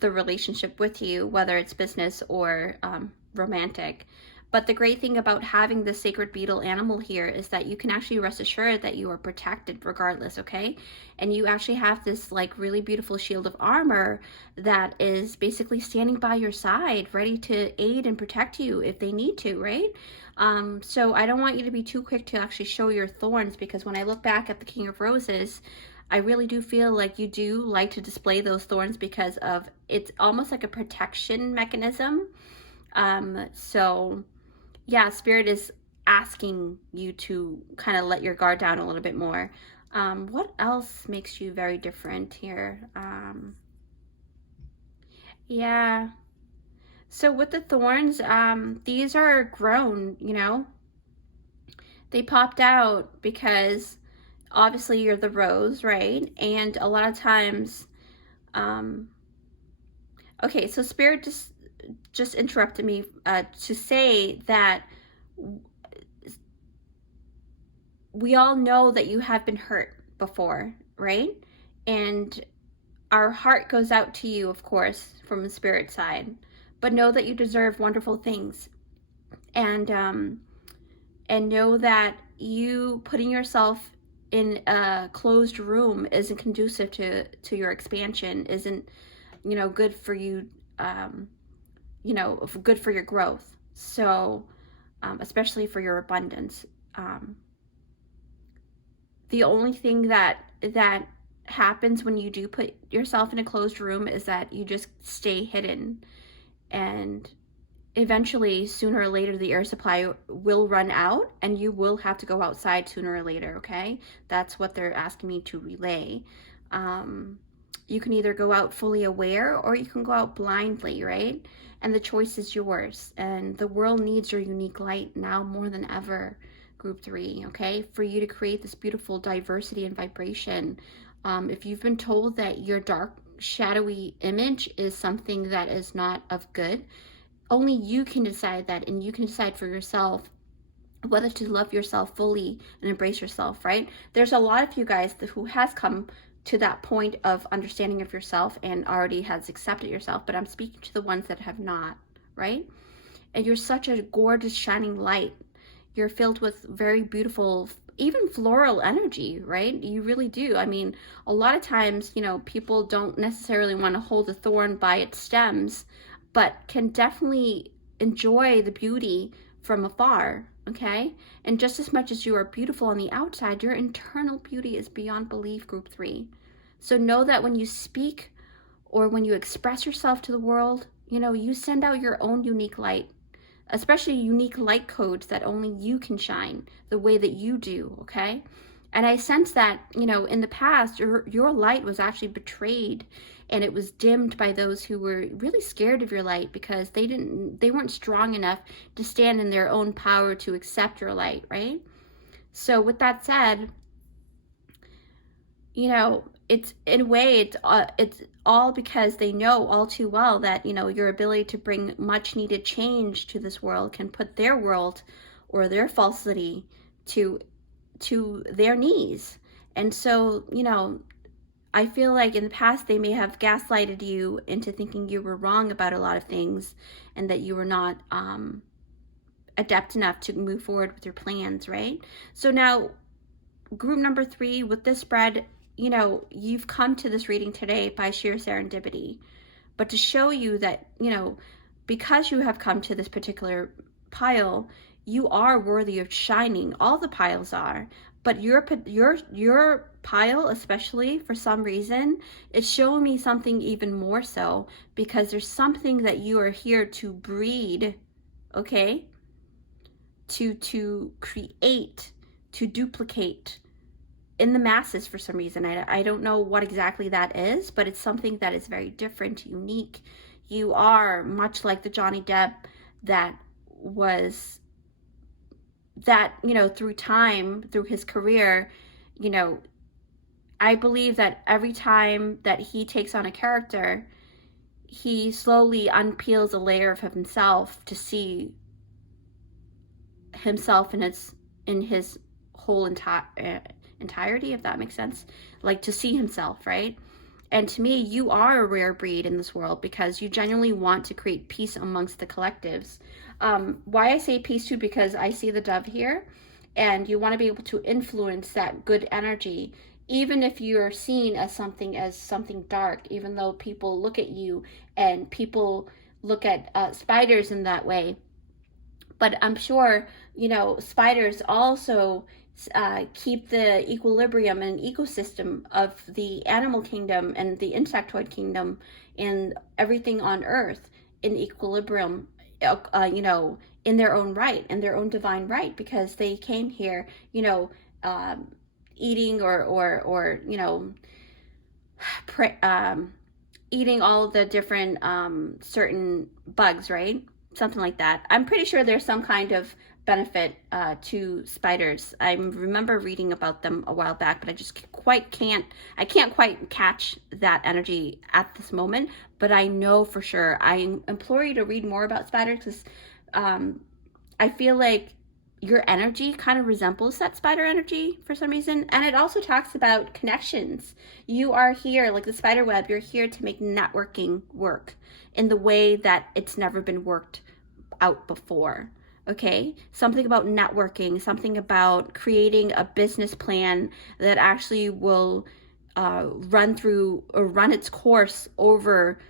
the relationship with you, whether it's business or romantic. But the great thing about having the sacred beetle animal here is that you can actually rest assured that you are protected regardless, okay? And you actually have this like really beautiful shield of armor that is basically standing by your side, ready to aid and protect you if they need to, right? So I don't want you to be too quick to actually show your thorns, because when I look back at the King of Roses, I really do feel like you do like to display those thorns because of it's almost like a protection mechanism. So yeah, Spirit is asking you to kind of let your guard down a little bit more. What else makes you very different here? Yeah. So with the thorns, these are grown, you know. They popped out because obviously you're the rose, right? And a lot of times, okay, so Spirit just just interrupted me to say that we all know that you have been hurt before, right? And our heart goes out to you, of course, from the spirit side, but know that you deserve wonderful things. And know that you putting yourself in a closed room isn't conducive to your expansion, isn't, you know, good for you, you know, good for your growth. So, especially for your abundance. The only thing that happens when you do put yourself in a closed room is that you just stay hidden, and eventually, sooner or later, the air supply will run out and you will have to go outside sooner or later, okay? That's what they're asking me to relay. You can either go out fully aware or you can go out blindly, right? And the choice is yours. And the world needs your unique light now more than ever, Group 3, okay? For you to create this beautiful diversity and vibration. If you've been told that your dark, shadowy image is something that is not of good, only you can decide that, and you can decide for yourself whether to love yourself fully and embrace yourself, right? There's a lot of you guys who has come to that point of understanding of yourself and already has accepted yourself, but I'm speaking to the ones that have not, right? And you're such a gorgeous, shining light. You're filled with very beautiful, even floral energy, right? You really do. I mean, a lot of times, you know, people don't necessarily want to hold a thorn by its stems, but can definitely enjoy the beauty from afar, okay? And just as much as you are beautiful on the outside, your internal beauty is beyond belief, Group 3. So know that when you speak or when you express yourself to the world, you know, you send out your own unique light, especially unique light codes that only you can shine the way that you do, okay? And I sense that, you know, in the past, your light was actually betrayed, and it was dimmed by those who were really scared of your light because they weren't strong enough to stand in their own power to accept your light, right? So with that said, you know, it's in a way, it's all because they know all too well that, you know, your ability to bring much needed change to this world can put their world or their falsity to their knees. And so, you know, I feel like in the past they may have gaslighted you into thinking you were wrong about a lot of things and that you were not adept enough to move forward with your plans, right? So now, group number 3, with this spread, you know, you've come to this reading today by sheer serendipity. But to show you that, you know, because you have come to this particular pile, you are worthy of shining. All the piles are. But your pile, especially for some reason, is showing me something even more so, because there's something that you are here to breed, okay? To create, to duplicate in the masses for some reason. I don't know what exactly that is, but it's something that is very different, unique. You are much like the Johnny Depp that was, that, you know, through time, through his career, you know, I believe that every time that he takes on a character, he slowly unpeels a layer of himself to see himself in his whole entirety, if that makes sense, like to see himself, right? And to me, you are a rare breed in this world because you genuinely want to create peace amongst the collectives. Why I say peace too, because I see the dove here, and you want to be able to influence that good energy, even if you're seen as something dark, even though people look at you and people look at spiders in that way. But I'm sure, you know, spiders also keep the equilibrium and ecosystem of the animal kingdom and the insectoid kingdom and everything on earth in equilibrium, you know, in their own right, in their own divine right, because they came here, you know, eating or you know, eating all the different certain bugs, right? Something like that. I'm pretty sure there's some kind of benefit to spiders. I remember reading about them a while back, but I just I can't quite catch that energy at this moment, but I know for sure. I implore you to read more about spiders, because I feel like your energy kind of resembles that spider energy for some reason. And it also talks about connections. You are here, like the spider web, you're here to make networking work in the way that it's never been worked out before. Okay, something about networking, something about creating a business plan that actually will run its course over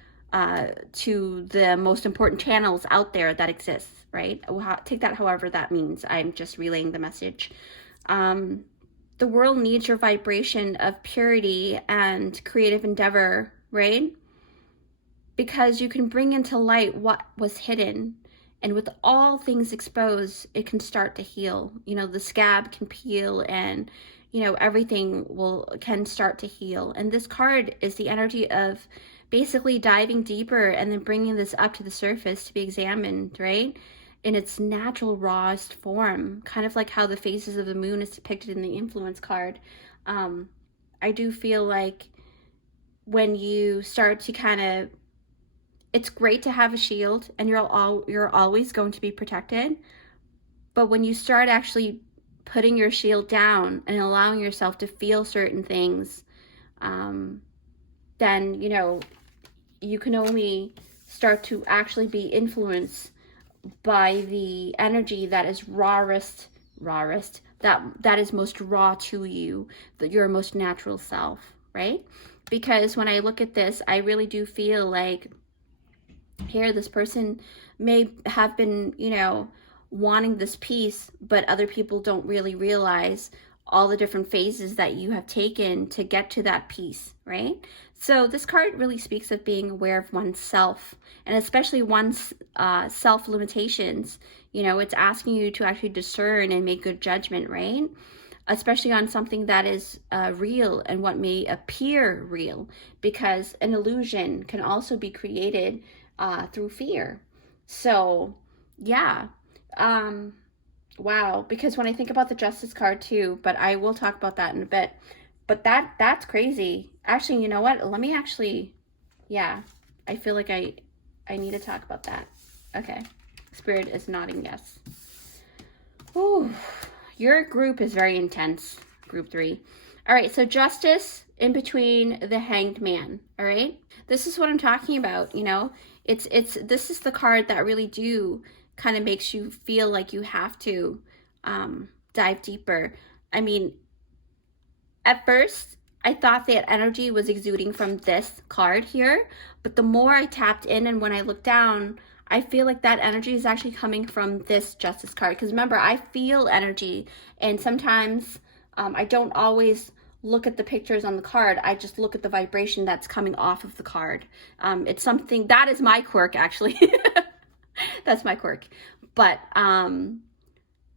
to the most important channels out there that exist, right? Take that however that means. I'm just relaying the message. The world needs your vibration of purity and creative endeavor, right? Because you can bring into light what was hidden. And with all things exposed, it can start to heal. You know, the scab can peel, and, you know, everything can start to heal. And this card is the energy of basically diving deeper and then bringing this up to the surface to be examined, right? In its natural, rawest form, kind of like how the phases of the moon is depicted in the influence card. I do feel like when you start to kind of, it's great to have a shield and you're always going to be protected. But when you start actually putting your shield down and allowing yourself to feel certain things, then, you know, you can only start to actually be influenced by the energy that is rawest, that is most raw to you, your most natural self, right? Because when I look at this, I really do feel like here this person may have been, you know, wanting this peace, but other people don't really realize all the different phases that you have taken to get to that peace, right? So this card really speaks of being aware of oneself, and especially one's self limitations. You know, it's asking you to actually discern and make good judgment, right? Especially on something that is real and what may appear real, because an illusion can also be created through fear. So yeah, wow, because when I think about the Justice card too, but I will talk about that in a bit, but that's crazy. Actually, you know what, let me actually, yeah, I feel like I need to talk about that. Okay, Spirit is nodding yes. Ooh, your group is very intense, group 3. All right, so Justice in between the Hanged Man. All right, this is what I'm talking about. You know, this is the card that really kind of makes you feel like you have to dive deeper. I mean, at first I thought that energy was exuding from this card here, but the more I tapped in and when I looked down, I feel like that energy is actually coming from this Justice card. Because remember, I feel energy, and sometimes I don't always look at the pictures on the card. I just look at the vibration that's coming off of the card. It's something that is my quirk, actually. That's my quirk. But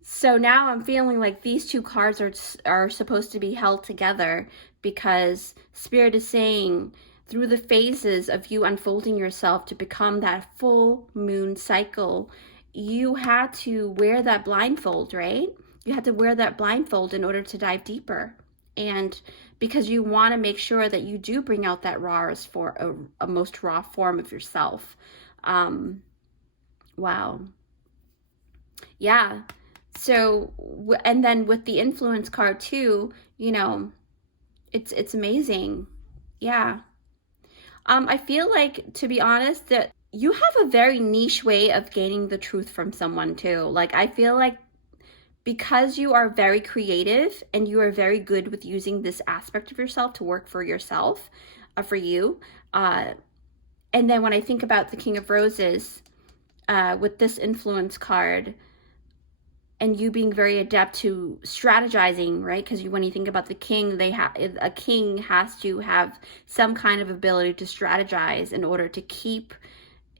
so now I'm feeling like these two cards are supposed to be held together, because Spirit is saying through the phases of you unfolding yourself to become that full moon cycle, you had to wear that blindfold, right? You had to wear that blindfold in order to dive deeper. And because you want to make sure that you do bring out that rawest for a most raw form of yourself. Wow. Yeah. So, and then with the influence card too, you know, it's amazing. Yeah. I feel like, to be honest, that you have a very niche way of gaining the truth from someone too. Like, I feel like because you are very creative and you are very good with using this aspect of yourself to work for yourself, for you. And then when I think about the King of Roses, with this influence card, and you being very adept to strategizing, right? Because when you think about the king, a king has to have some kind of ability to strategize in order to keep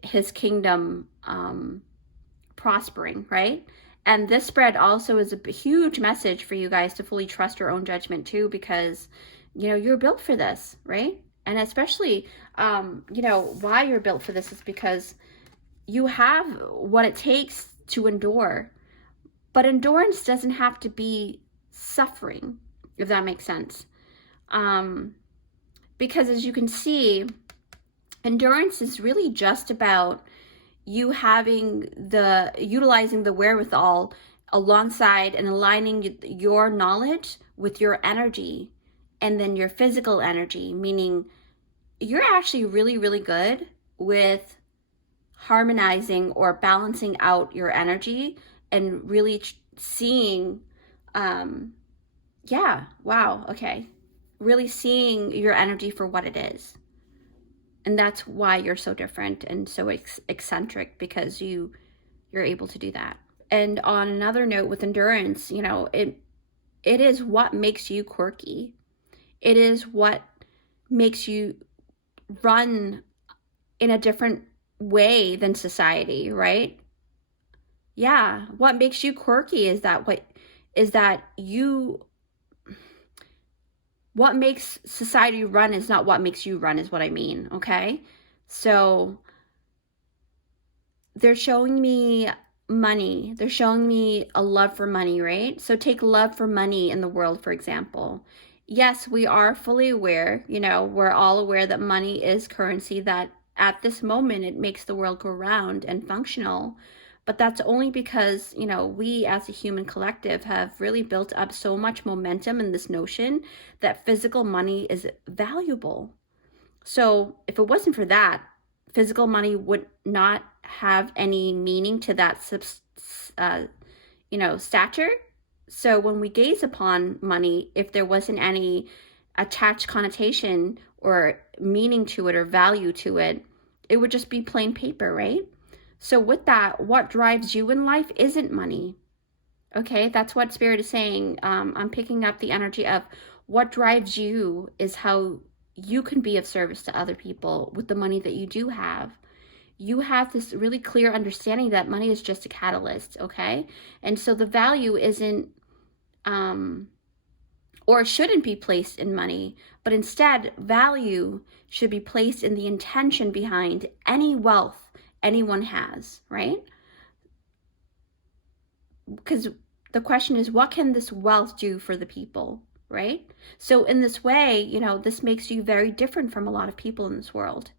his kingdom prospering, right? And this spread also is a huge message for you guys to fully trust your own judgment too, because, you know, you're built for this, right? And especially, you know, why you're built for this is because you have what it takes to endure. But endurance doesn't have to be suffering, if that makes sense. Because as you can see, endurance is really just about you utilizing the wherewithal alongside and aligning your knowledge with your energy, and then your physical energy, meaning you're actually really, really good with harmonizing or balancing out your energy and really seeing, really seeing your energy for what it is. And that's why you're so different and so eccentric, because you're able to do that. And on another note, with endurance, it is what makes you quirky. It is what makes you run in a different way than society, right? Yeah, what makes you quirky what makes society run is not what makes you run, is what I mean, okay? So they're showing me money. They're showing me a love for money, right? So take love for money in the world, for example. Yes, we are fully aware, we're all aware that money is currency, that at this moment it makes the world go round and functional. But that's only because, we as a human collective have really built up so much momentum in this notion that physical money is valuable. So if it wasn't for that, physical money would not have any meaning to that, stature. So when we gaze upon money, if there wasn't any attached connotation or meaning to it or value to it, it would just be plain paper, right? So with that, what drives you in life isn't money. Okay, that's what Spirit is saying. I'm picking up the energy of what drives you is how you can be of service to other people with the money that you do have. You have this really clear understanding that money is just a catalyst, okay? And so the value isn't, or shouldn't be placed in money, but instead value should be placed in the intention behind any wealth anyone has, right? Because the question is, what can this wealth do for the people, right? So in this way, this makes you very different from a lot of people in this world.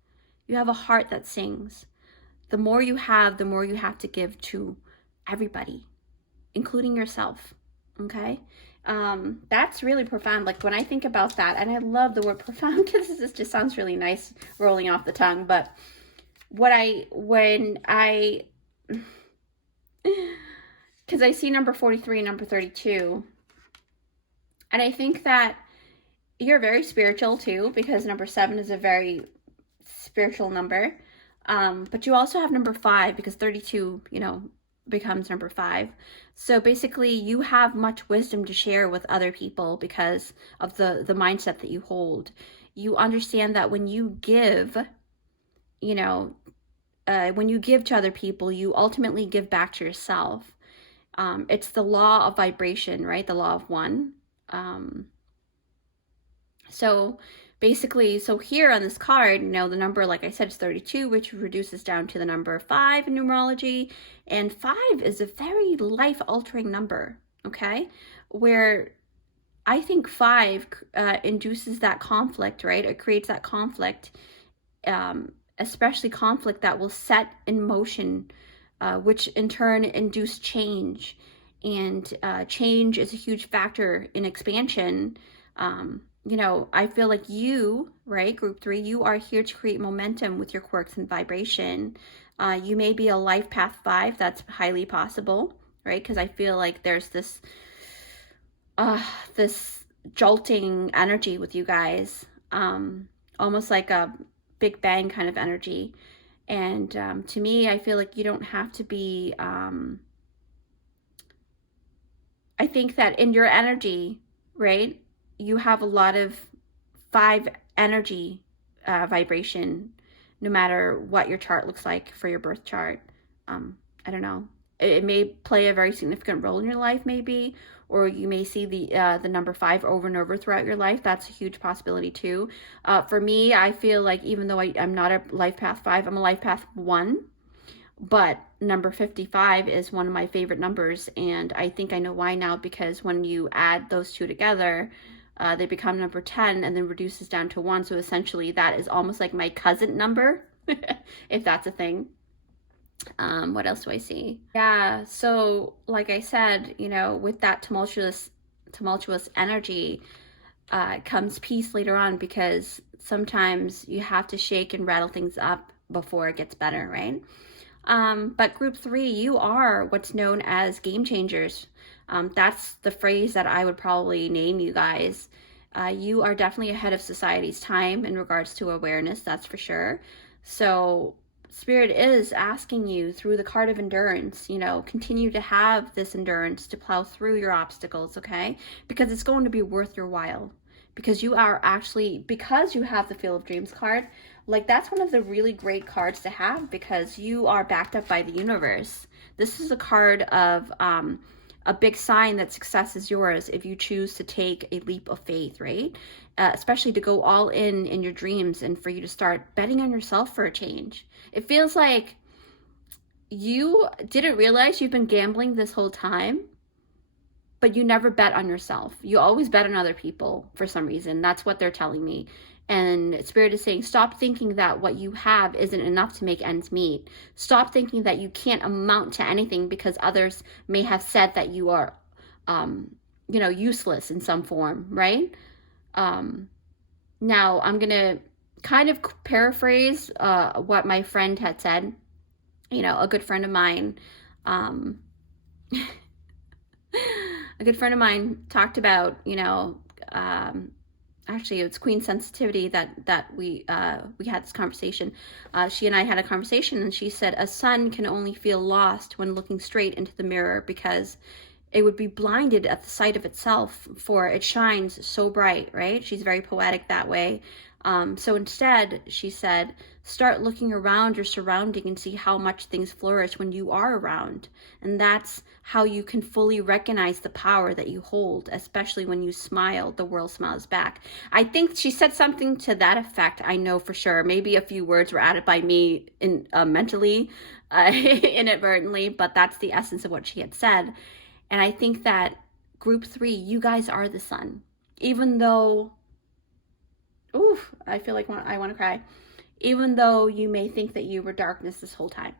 You have a heart that sings. The more you have, the more you have to give to everybody, including yourself, okay? That's really profound. Like when I think about that, and I love the word profound because this just sounds really nice rolling off the tongue, but because I see number 43 and number 32, and I think that you're very spiritual too, because number 7 is a very spiritual number, but you also have number 5, because 32 becomes number 5. So basically you have much wisdom to share with other people because of the mindset that you hold. You understand that when you give, when you give to other people, you ultimately give back to yourself. It's the law of vibration, right? The law of one. So basically, here on this card, the number, like I said, is 32, which reduces down to the number 5 in numerology. And 5 is a very life-altering number, okay? Where I think 5 induces that conflict, right? It creates that conflict, especially conflict that will set in motion, which in turn induce change. And change is a huge factor in expansion. I feel like you, right, group 3, you are here to create momentum with your quirks and vibration. You may be a life path 5. That's highly possible, right? Because I feel like there's this jolting energy with you guys, almost like a Big Bang kind of energy. And to me, I feel like you don't have to be, I think that in your energy, right, you have a lot of 5 energy vibration, no matter what your chart looks like for your birth chart. I don't know. It may play a very significant role in your life, maybe, or you may see the number 5 over and over throughout your life. That's a huge possibility too. For me, I feel like even though I'm not a life path 5, I'm a life path 1. But number 55 is one of my favorite numbers, and I think I know why now, because when you add those two together, they become number 10 and then reduces down to 1. So essentially that is almost like my cousin number, if that's a thing. What else do I see? Yeah, so like I said, you know, with that tumultuous energy comes peace later on, because sometimes you have to shake and rattle things up before it gets better, right? But group 3, you are what's known as game changers. That's the phrase that I would probably name you guys. You are definitely ahead of society's time in regards to awareness, that's for sure. So Spirit is asking you through the card of endurance, you know, continue to have this endurance to plow through your obstacles, okay? Because it's going to be worth your while. Because you are actually, because you have the Field of Dreams card, like that's one of the really great cards to have, because you are backed up by the universe. This is a card of a big sign that success is yours if you choose to take a leap of faith, right? Especially to go all in your dreams, and for you to start betting on yourself for a change. It feels like you didn't realize you've been gambling this whole time, but you never bet on yourself. You always bet on other people for some reason. That's what they're telling me. And Spirit is saying, stop thinking that what you have isn't enough to make ends meet. Stop thinking that you can't amount to anything because others may have said that you are, you know, useless in some form, right? Now, I'm going to kind of paraphrase what my friend had said. You know, a good friend of mine, talked about, you know, actually it's Queen Sensitivity that we had this conversation. She and I had a conversation, and she said a sun can only feel lost when looking straight into the mirror, because it would be blinded at the sight of itself, for it shines so bright, right? She's very poetic that way. So instead, she said, start looking around your surrounding and see how much things flourish when you are around. And that's how you can fully recognize the power that you hold, especially when you smile, the world smiles back. I think she said something to that effect, I know for sure. Maybe a few words were added by me mentally, inadvertently, but that's the essence of what she had said. And I think that group 3, you guys are the sun. Even though, oof, I feel like I want to cry. Even though you may think that you were darkness this whole time.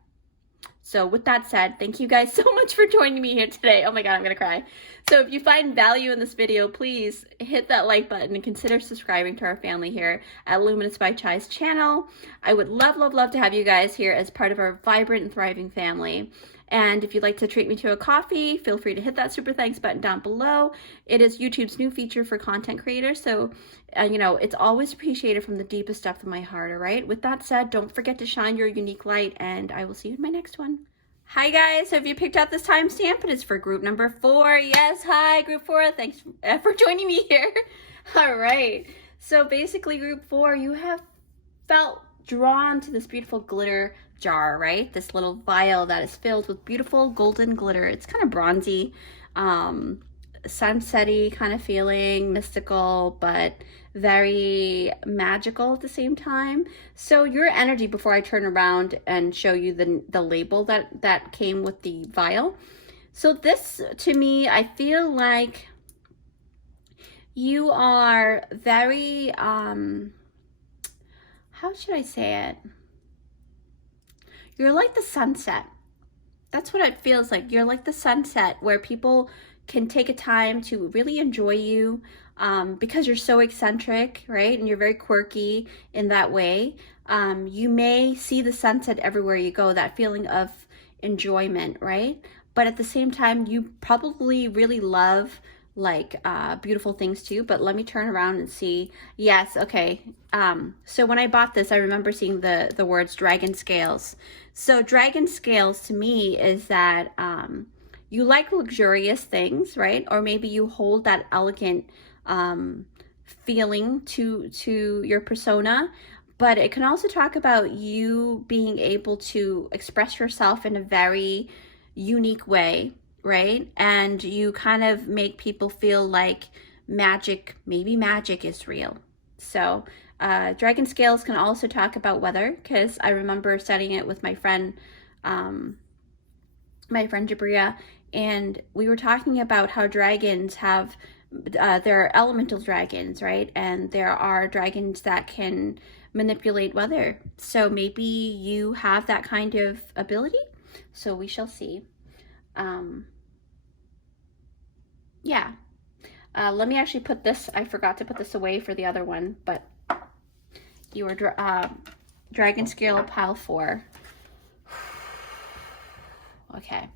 So with that said, thank you guys so much for joining me here today. Oh my God, I'm going to cry. So if you find value in this video, please hit that like button and consider subscribing to our family here at Luminous by Chai's channel. I would love, love, love to have you guys here as part of our vibrant and thriving family. And if you'd like to treat me to a coffee, feel free to hit that super thanks button down below. It is YouTube's new feature for content creators. So, you know, it's always appreciated from the deepest depth of my heart, all right? With that said, don't forget to shine your unique light, and I will see you in my next one. Hi guys, have you picked out this timestamp? It is for group number 4. Yes, hi, group 4. Thanks for joining me here. All right. So basically, group 4, you have felt drawn to this beautiful glitter jar, right? This little vial that is filled with beautiful golden glitter. It's kind of bronzy, sunsetty kind of feeling, mystical, but very magical at the same time. So your energy, before I turn around and show you the label that came with the vial. So this, to me, I feel like you are very, how should I say it? You're like the sunset. That's what it feels like. You're like the sunset, where people can take a time to really enjoy you, because you're so eccentric, right? And you're very quirky in that way. You may see the sunset everywhere you go, that feeling of enjoyment, right? But at the same time, you probably really love like beautiful things too. But let me turn around and see. Yes, okay. So when I bought this, I remember seeing the words dragon scales. So dragon scales to me is that you like luxurious things, right? Or maybe you hold that elegant feeling to your persona. But it can also talk about you being able to express yourself in a very unique way, right? And you kind of make people feel like magic, maybe magic is real. So dragon scales can also talk about weather, because I remember studying it with my friend my friend Jabria, and we were talking about how dragons have, they're elemental dragons, right? And there are dragons that can manipulate weather. So maybe you have that kind of ability. So we shall see. Yeah. Let me actually put this, I forgot to put this away for the other one, but you were Dragon Scale Pile 4. Okay.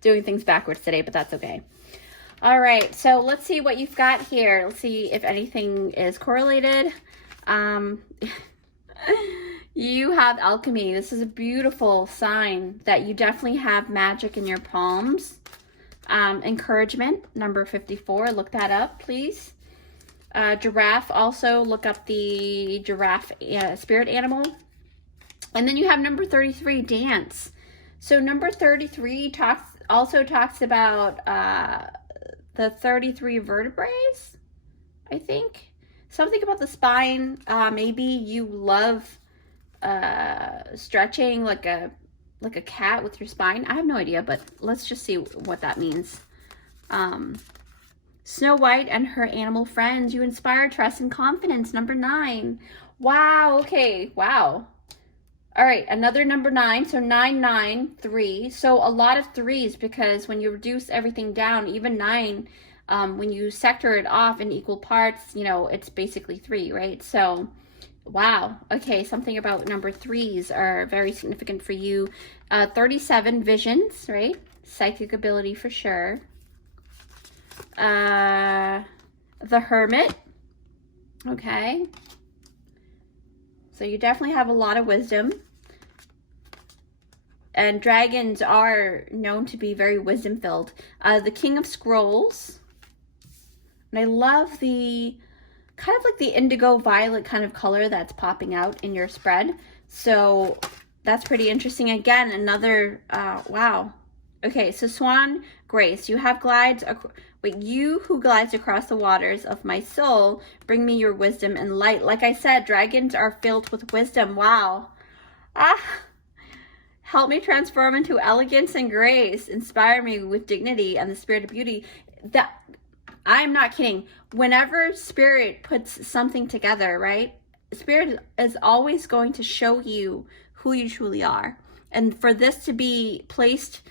Doing things backwards today, but that's okay. All right, so let's see what you've got here. Let's see if anything is correlated. You have alchemy. This is a beautiful sign that you definitely have magic in your palms. Encouragement, number 54. Look that up, please. Giraffe, also look up the giraffe spirit animal. And then you have number 33, dance. So number 33 also talks about the 33 vertebrae, I think. Something about the spine. Maybe you love stretching like a cat with your spine. I have no idea, but let's just see what that means. Snow White and her animal friends. You inspire trust and confidence. Number 9. Wow. Okay. Wow. All right. Another number 9. So 993. So a lot of threes, because when you reduce everything down, even 9, when you sector it off in equal parts, you know, it's basically 3, right? So wow. Okay. Something about number 3s are very significant for you. 37 visions, right? Psychic ability for sure. The Hermit. Okay. So you definitely have a lot of wisdom. And dragons are known to be very wisdom filled. The King of Scrolls. And I love the kind of like the indigo violet kind of color that's popping out in your spread. So that's pretty interesting. Again, another, wow. Okay, so Swan Grace, you have glides, but you who glides across the waters of my soul, bring me your wisdom and light. Like I said, dragons are filled with wisdom. Wow. Help me transform into elegance and grace. Inspire me with dignity and the spirit of beauty. That, I'm not kidding. Whenever spirit puts something together, right? Spirit is always going to show you who you truly are. And for this to be placed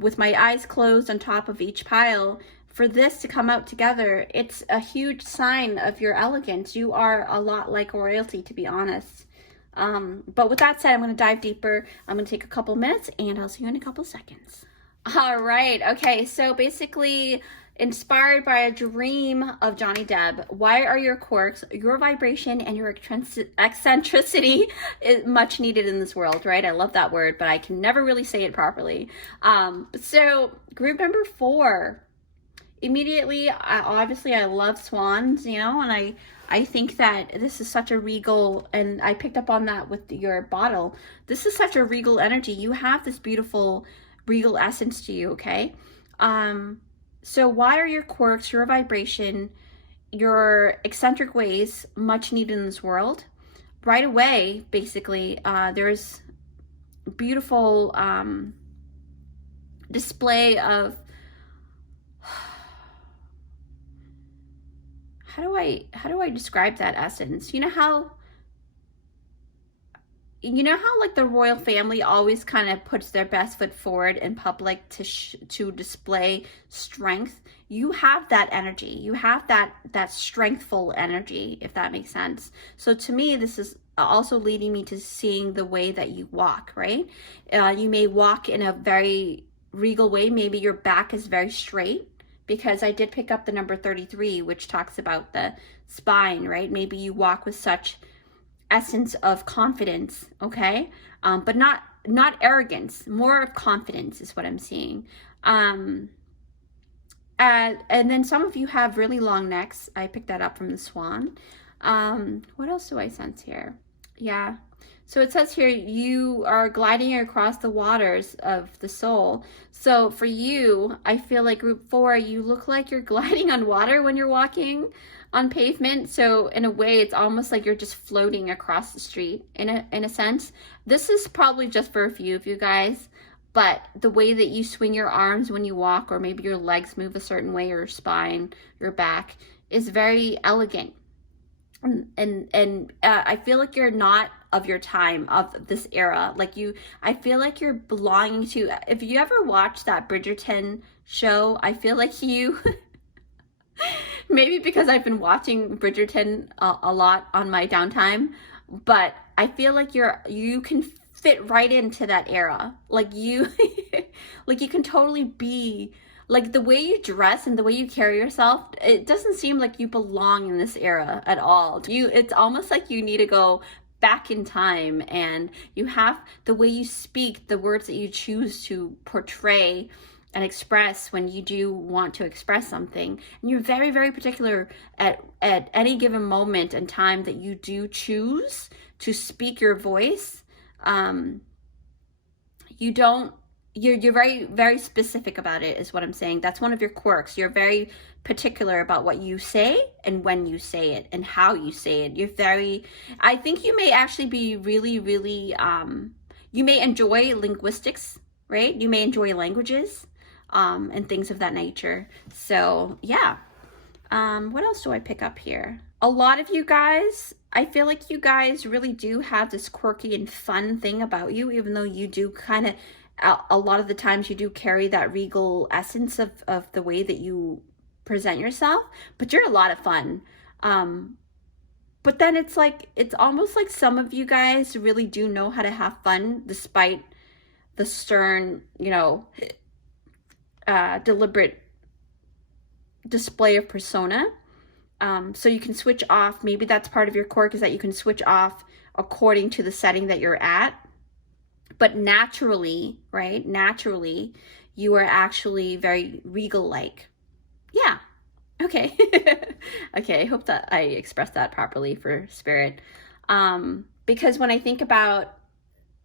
with my eyes closed on top of each pile, for this to come out together, it's a huge sign of your elegance. You are a lot like royalty, to be honest. But with that said, I'm going to dive deeper. I'm going to take a couple minutes and I'll see you in a couple seconds. All right. Okay. So basically, inspired by a dream of Johnny Depp, why are your quirks, your vibration, and your eccentricity is much needed in this world, right? I love that word, but I can never really say it properly. So group number 4, immediately, obviously I love swans, you know, and I think that this is such a regal, and I picked up on that with your bottle. This is such a regal energy. You have this beautiful regal essence to you, okay? So why are your quirks, your vibration, your eccentric ways much needed in this world? Right away, basically, there's beautiful display of, how do I describe that essence? You know how like the royal family always kind of puts their best foot forward in public to display strength? You have that energy. You have that strengthful energy, if that makes sense. So to me, this is also leading me to seeing the way that you walk, right? You may walk in a very regal way. Maybe your back is very straight, because I did pick up the number 33, which talks about the spine, right? Maybe you walk with such essence of confidence, okay? But not arrogance, more of confidence is what I'm seeing. And then some of you have really long necks. I picked that up from the swan. What else do I sense here? Yeah. So it says here, you are gliding across the waters of the soul. So for you, I feel like group 4, you look like you're gliding on water when you're walking. on pavement. So in a way, it's almost like you're just floating across the street in a sense. This is probably just for a few of you guys, but the way that you swing your arms when you walk, or maybe your legs move a certain way, or your spine, your back, is very elegant. And I feel like you're not of your time, of this era. Like I feel like you're belonging to, if you ever watch that Bridgerton show, I feel like you, maybe because I've been watching Bridgerton a lot on my downtime, but I feel like you can fit right into that era. Like you, like you can totally be, like the way you dress and the way you carry yourself, it doesn't seem like you belong in this era at all. It's almost like you need to go back in time, and you have the way you speak, the words that you choose to portray and express when you do want to express something. And you're very, very particular at any given moment and time that you do choose to speak your voice. You're very, very specific about it, is what I'm saying. That's one of your quirks. You're very particular about what you say and when you say it and how you say it. I think you may actually be really, really, you may enjoy linguistics, right? You may enjoy languages, and things of that nature. So yeah. What else do I pick up here? A lot of you guys, I feel like you guys really do have this quirky and fun thing about you, even though you do kind of, a lot of the times you do carry that regal essence of the way that you present yourself, but you're a lot of fun. But then it's almost like some of you guys really do know how to have fun despite the stern, deliberate display of persona. So you can switch off. Maybe that's part of your quirk, is that you can switch off according to the setting that you're at. But naturally, right? Naturally, you are actually very regal-like. Yeah. Okay. Okay, I hope that I expressed that properly for spirit. Because when I think about,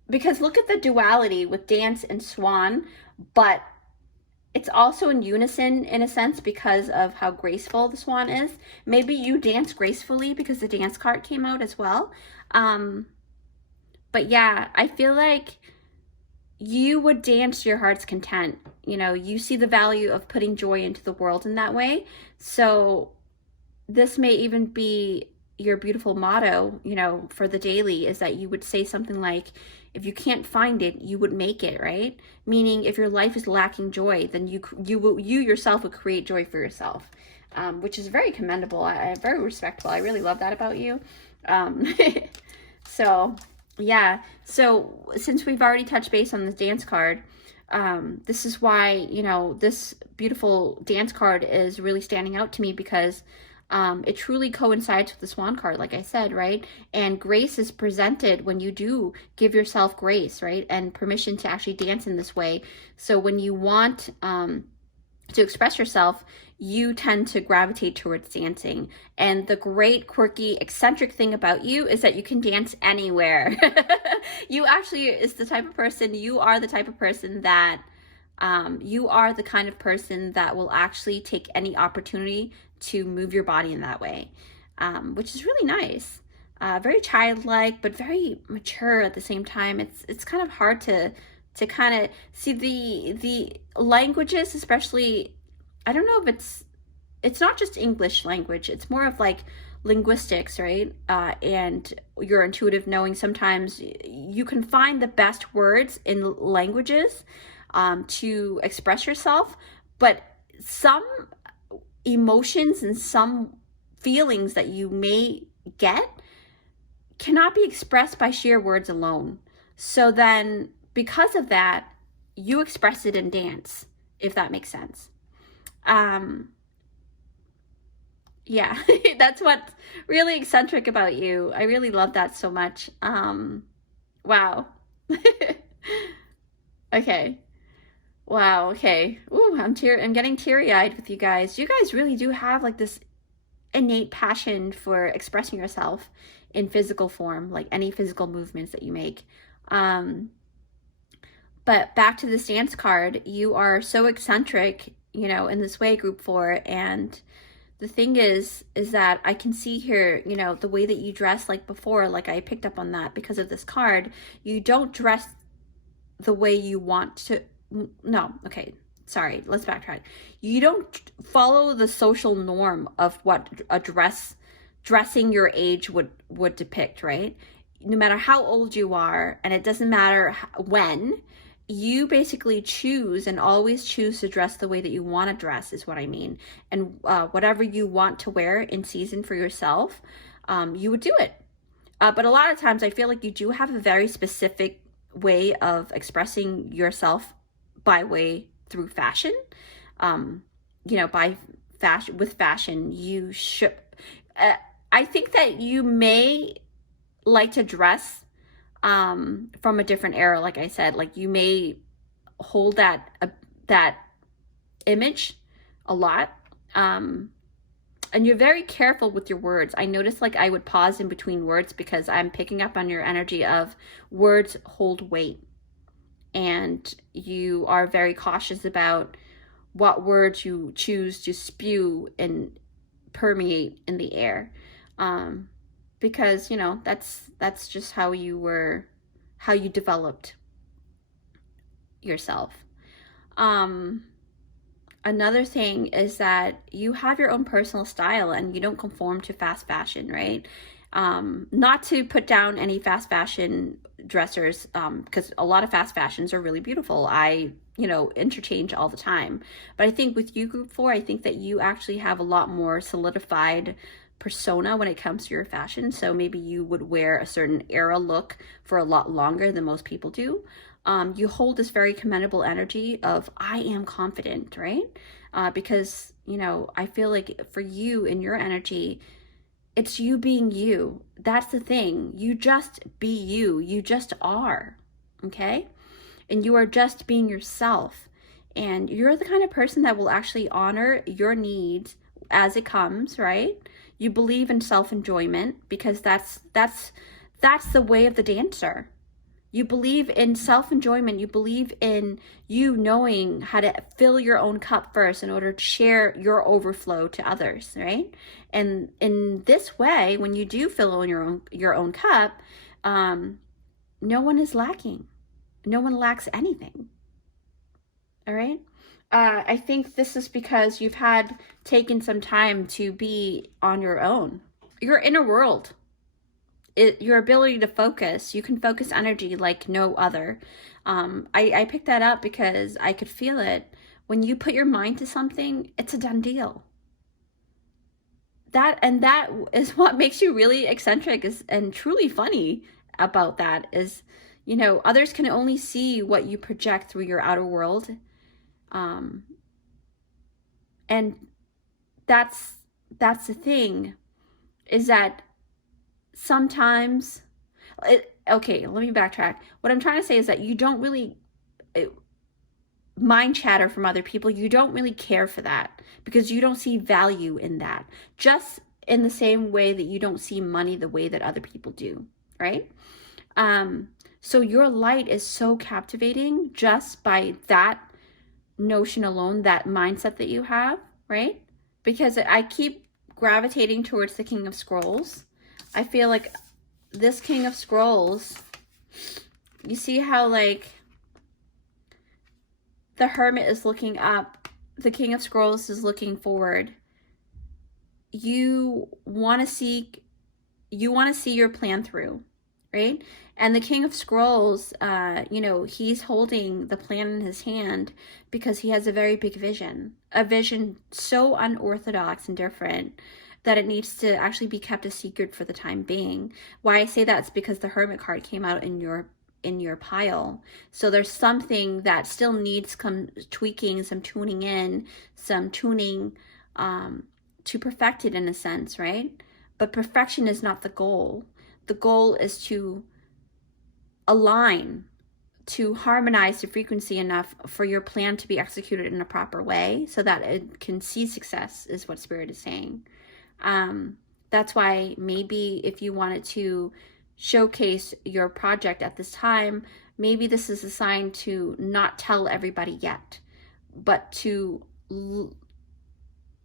because look at the duality with dance and swan, but it's also in unison in a sense because of how graceful the swan is. Maybe you dance gracefully because the dance card came out as well. But yeah, I feel like you would dance to your heart's content. You see the value of putting joy into the world in that way. So this may even be your beautiful motto, for the daily, is that you would say something like, if you can't find it, you would make it, right? Meaning if your life is lacking joy, then you yourself would create joy for yourself, which is very commendable. Very respectful. I really love that about you. So yeah, so since we've already touched base on this dance card, this is why, this beautiful dance card is really standing out to me, because it truly coincides with the swan card, like I said, right? And grace is presented when you do give yourself grace, right? And permission to actually dance in this way. So when you want to express yourself, you tend to gravitate towards dancing. And the great, quirky, eccentric thing about you is that you can dance anywhere. You actually is the type of person, you are the type of person that, you are the kind of person that will actually take any opportunity to move your body in that way, which is really nice. Very childlike, but very mature at the same time. It's kind of hard to kind of see the languages, especially, I don't know if it's not just English language, it's more of like linguistics, right? And your intuitive knowing. Sometimes you can find the best words in languages to express yourself, but some emotions and some feelings that you may get cannot be expressed by sheer words alone. So then, because of that, you express it in dance, if that makes sense. Yeah, that's what's really eccentric about you. I really love that so much. Wow. Okay. Wow, okay. Ooh, I'm getting teary-eyed with you guys. You guys really do have like this innate passion for expressing yourself in physical form, like any physical movements that you make. But back to this dance card, you are so eccentric, in this way, group 4, and the thing is that I can see here, you know, the way that you dress, like before, like I picked up on that because of this card. You don't dress the way you want to. No, okay, sorry, let's backtrack. You don't follow the social norm of what a dressing your age would depict, right? No matter how old you are, and it doesn't matter when, you basically choose and always choose to dress the way that you want to dress, is what I mean. And whatever you want to wear in season for yourself, you would do it. But a lot of times I feel like you do have a very specific way of expressing yourself through fashion. You know, by fashion, with fashion, you should, I think that you may like to dress from a different era. Like I said, like you may hold that image a lot, and you're very careful with your words. I notice like I would pause in between words because I'm picking up on your energy of words hold weight, and you are very cautious about what words you choose to spew and permeate in the air, because, you know, that's just how you developed yourself. Another thing is that you have your own personal style and you don't conform to fast fashion, right? Not to put down any fast fashion dressers, because a lot of fast fashions are really beautiful. I, you know, interchange all the time. But I think with you, Group 4, I think that you actually have a lot more solidified persona when it comes to your fashion. So maybe you would wear a certain era look for a lot longer than most people do. You hold this very commendable energy of I am confident, right? Because, you know, I feel like for you in your energy, it's you being you. That's the thing. You just be you. You just are, okay? And you are just being yourself. And you're the kind of person that will actually honor your needs as it comes, right? You believe in self-enjoyment because that's the way of the dancer. You believe in self-enjoyment. You believe in you knowing how to fill your own cup first in order to share your overflow to others, right? And in this way, when you do fill your own cup, no one is lacking. No one lacks anything. All right? I think this is because you've taken some time to be on your own. Your inner world. Your ability to focus. You can focus energy like no other. I picked that up because I could feel it. When you put your mind to something, it's a done deal. That is what makes you really eccentric and truly funny about that is, you know, others can only see what you project through your outer world. And that's the thing, is that sometimes, okay, let me backtrack. What I'm trying to say is that you don't really mind chatter from other people. You don't really care for that because you don't see value in that. Just in the same way that you don't see money the way that other people do, right? So your light is so captivating just by that notion alone, that mindset that you have, right? Because I keep gravitating towards the King of Scrolls. I feel like this King of Scrolls, you see how like the Hermit is looking up, the King of Scrolls is looking forward. You want to see your plan through, right? And the King of Scrolls, you know, he's holding the plan in his hand because he has a very big vision, a vision so unorthodox and different that it needs to actually be kept a secret for the time being. Why I say that is because the Hermit card came out in your pile. So there's something that still needs some tweaking, some tuning in, some tuning to perfect it in a sense, right? But perfection is not the goal. The goal is to align, to harmonize the frequency enough for your plan to be executed in a proper way so that it can see success, is what Spirit is saying. That's why maybe if you wanted to showcase your project at this time, maybe this is a sign to not tell everybody yet, but to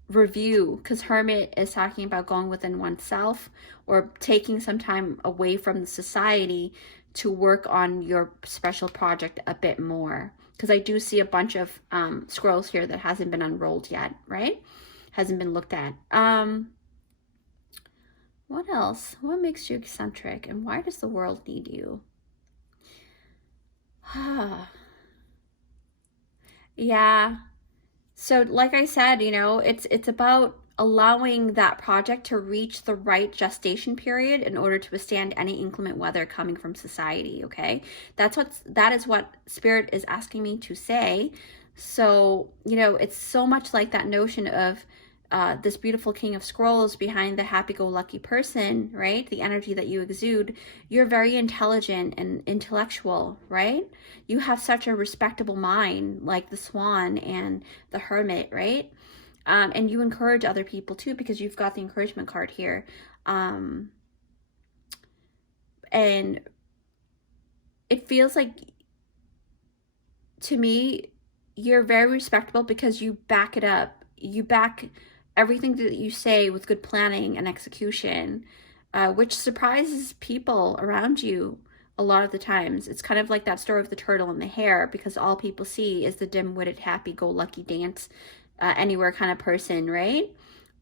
review, because Hermit is talking about going within oneself or taking some time away from the society to work on your special project a bit more. Because I do see a bunch of scrolls here that hasn't been unrolled yet, right? Hasn't been looked at. What else? What makes you eccentric, and why does the world need you? Yeah. So like I said, you know, it's about allowing that project to reach the right gestation period in order to withstand any inclement weather coming from society, okay? That is what Spirit is asking me to say. So, you know, it's so much like that notion of this beautiful King of Scrolls behind the happy-go-lucky person, right? The energy that you exude. You're very intelligent and intellectual, right? You have such a respectable mind, like the Swan and the Hermit, right? And you encourage other people too, because you've got the encouragement card here. And it feels like, to me, you're very respectable because you back it up. You back everything that you say with good planning and execution, which surprises people around you a lot of the times. It's kind of like that story of the turtle and the hare, because all people see is the dim-witted, happy-go-lucky dance anywhere kind of person, right?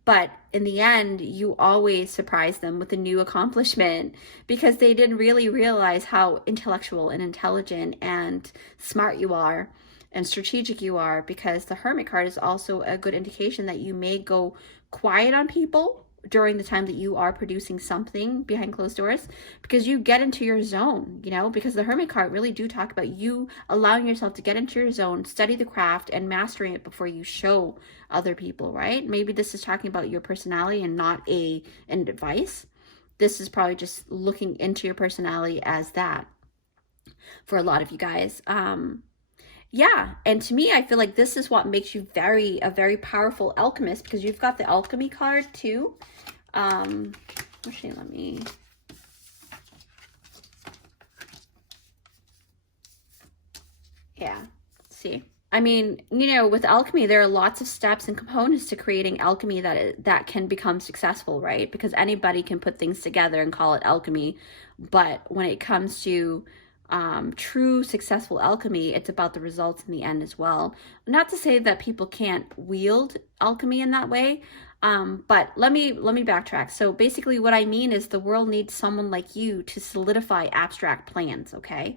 But in the end, you always surprise them with a new accomplishment, because they didn't really realize how intellectual and intelligent and smart you are and strategic you are, because the Hermit card is also a good indication that you may go quiet on people during the time that you are producing something behind closed doors, because you get into your zone, you know, because the Hermit card really do talk about you allowing yourself to get into your zone, study the craft, and mastering it before you show other people, right? Maybe this is talking about your personality and not an advice. This is probably just looking into your personality as that for a lot of you guys. Yeah, and to me, I feel like this is what makes you a very powerful alchemist, because you've got the alchemy card too. Actually, let me... Yeah, see. I mean, you know, with alchemy, there are lots of steps and components to creating alchemy that can become successful, right? Because anybody can put things together and call it alchemy, but when it comes to true successful alchemy, it's about the results in the end as well. Not to say that people can't wield alchemy in that way, but let me backtrack. So basically what I mean is the world needs someone like you to solidify abstract plans, okay?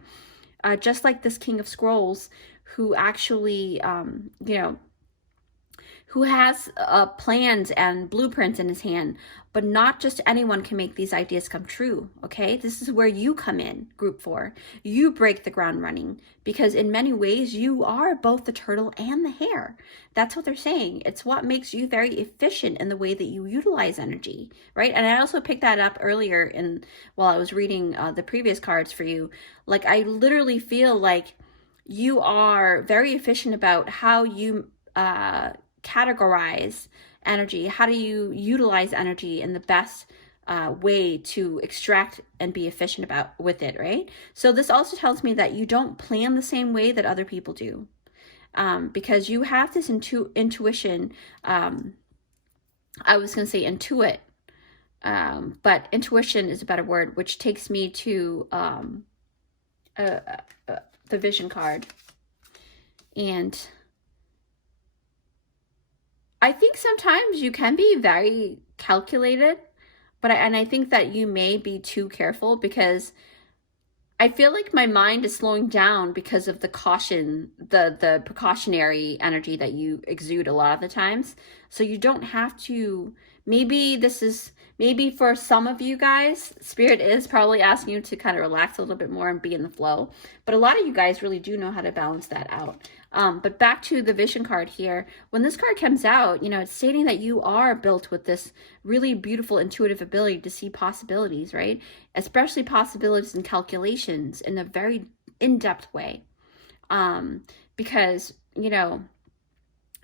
Just like this King of Scrolls, who actually, you know, who has plans and blueprints in his hand, but not just anyone can make these ideas come true, okay? This is where you come in, group 4. You break the ground running, because in many ways, you are both the turtle and the hare. That's what they're saying. It's what makes you very efficient in the way that you utilize energy, right? And I also picked that up earlier while I was reading the previous cards for you. Like, I literally feel like you are very efficient about how you categorize energy. How do you utilize energy in the best way to extract and be efficient with it, right? So this also tells me that you don't plan the same way that other people do, because you have this intuition. I was going to say intuit, but intuition is a better word, which takes me to the vision card. And I think sometimes you can be very calculated, but I think that you may be too careful, because I feel like my mind is slowing down because of the caution, the precautionary energy that you exude a lot of the times. So you don't have to, maybe for some of you guys, Spirit is probably asking you to kind of relax a little bit more and be in the flow. But a lot of you guys really do know how to balance that out. But back to the vision card here, when this card comes out, you know, it's stating that you are built with this really beautiful intuitive ability to see possibilities, right? Especially possibilities and calculations in a very in-depth way. Because, you know,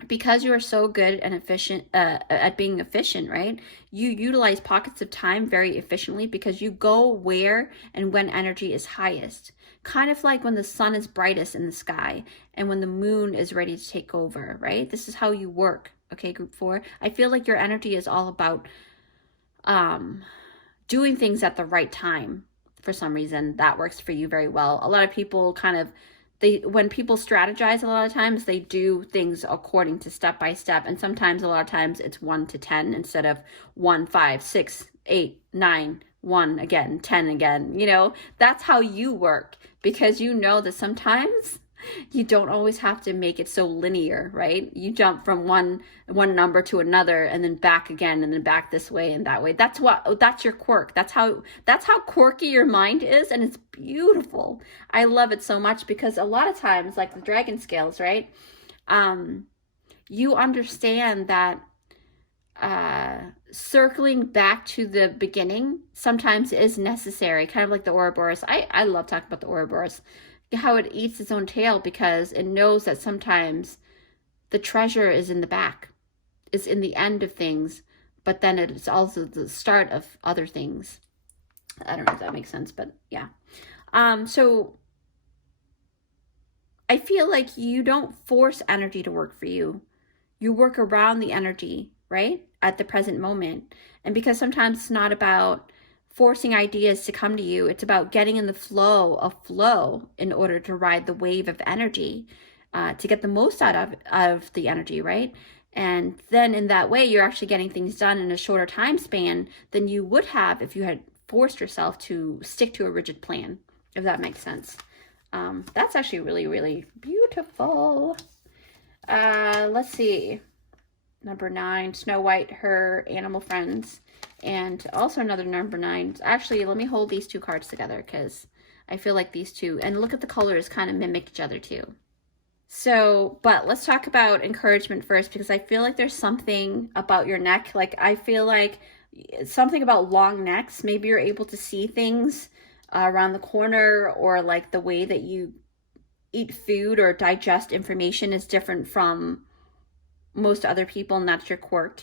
because you are so good and efficient at being efficient, right? You utilize pockets of time very efficiently, because you go where and when energy is highest. Kind of like when the sun is brightest in the sky and when the moon is ready to take over, right? This is how you work, Okay, group 4. I feel like your energy is all about doing things at the right time. For some reason, that works for you very well. A lot of people kind of, when people strategize, a lot of times they do things according to step by step. And sometimes, a lot of times, it's 1 to 10 instead of 1, 5, 6, 8, 9, 1 again, 10 again. You know, that's how you work, because you know that sometimes you don't always have to make it so linear, right? You jump from one number to another and then back again and then back this way and that way. That's your quirk. That's how quirky your mind is, and it's beautiful. I love it so much, because a lot of times, like the dragon scales, right? You understand that circling back to the beginning sometimes is necessary, kind of like the Ouroboros. I love talking about the Ouroboros, how it eats its own tail, because it knows that sometimes the treasure is in the back, is in the end of things, but then it's also the start of other things. I don't know if that makes sense, but yeah. So I feel like you don't force energy to work for you. You work around the energy, right, at the present moment. And because sometimes it's not about forcing ideas to come to you, it's about getting in the flow in order to ride the wave of energy, to get the most out of the energy, right? And then in that way, you're actually getting things done in a shorter time span than you would have if you had forced yourself to stick to a rigid plan, if that makes sense. That's actually really, really beautiful. Let's see. Number 9, Snow White, her animal friends. And also another number 9. Actually, let me hold these 2 cards together, because I feel like these 2, and look at the colors, kind of mimic each other too. So, but let's talk about encouragement first, because I feel like there's something about your neck. Like, I feel like something about long necks. Maybe you're able to see things around the corner, or like the way that you eat food or digest information is different from most other people, and that's your quirk.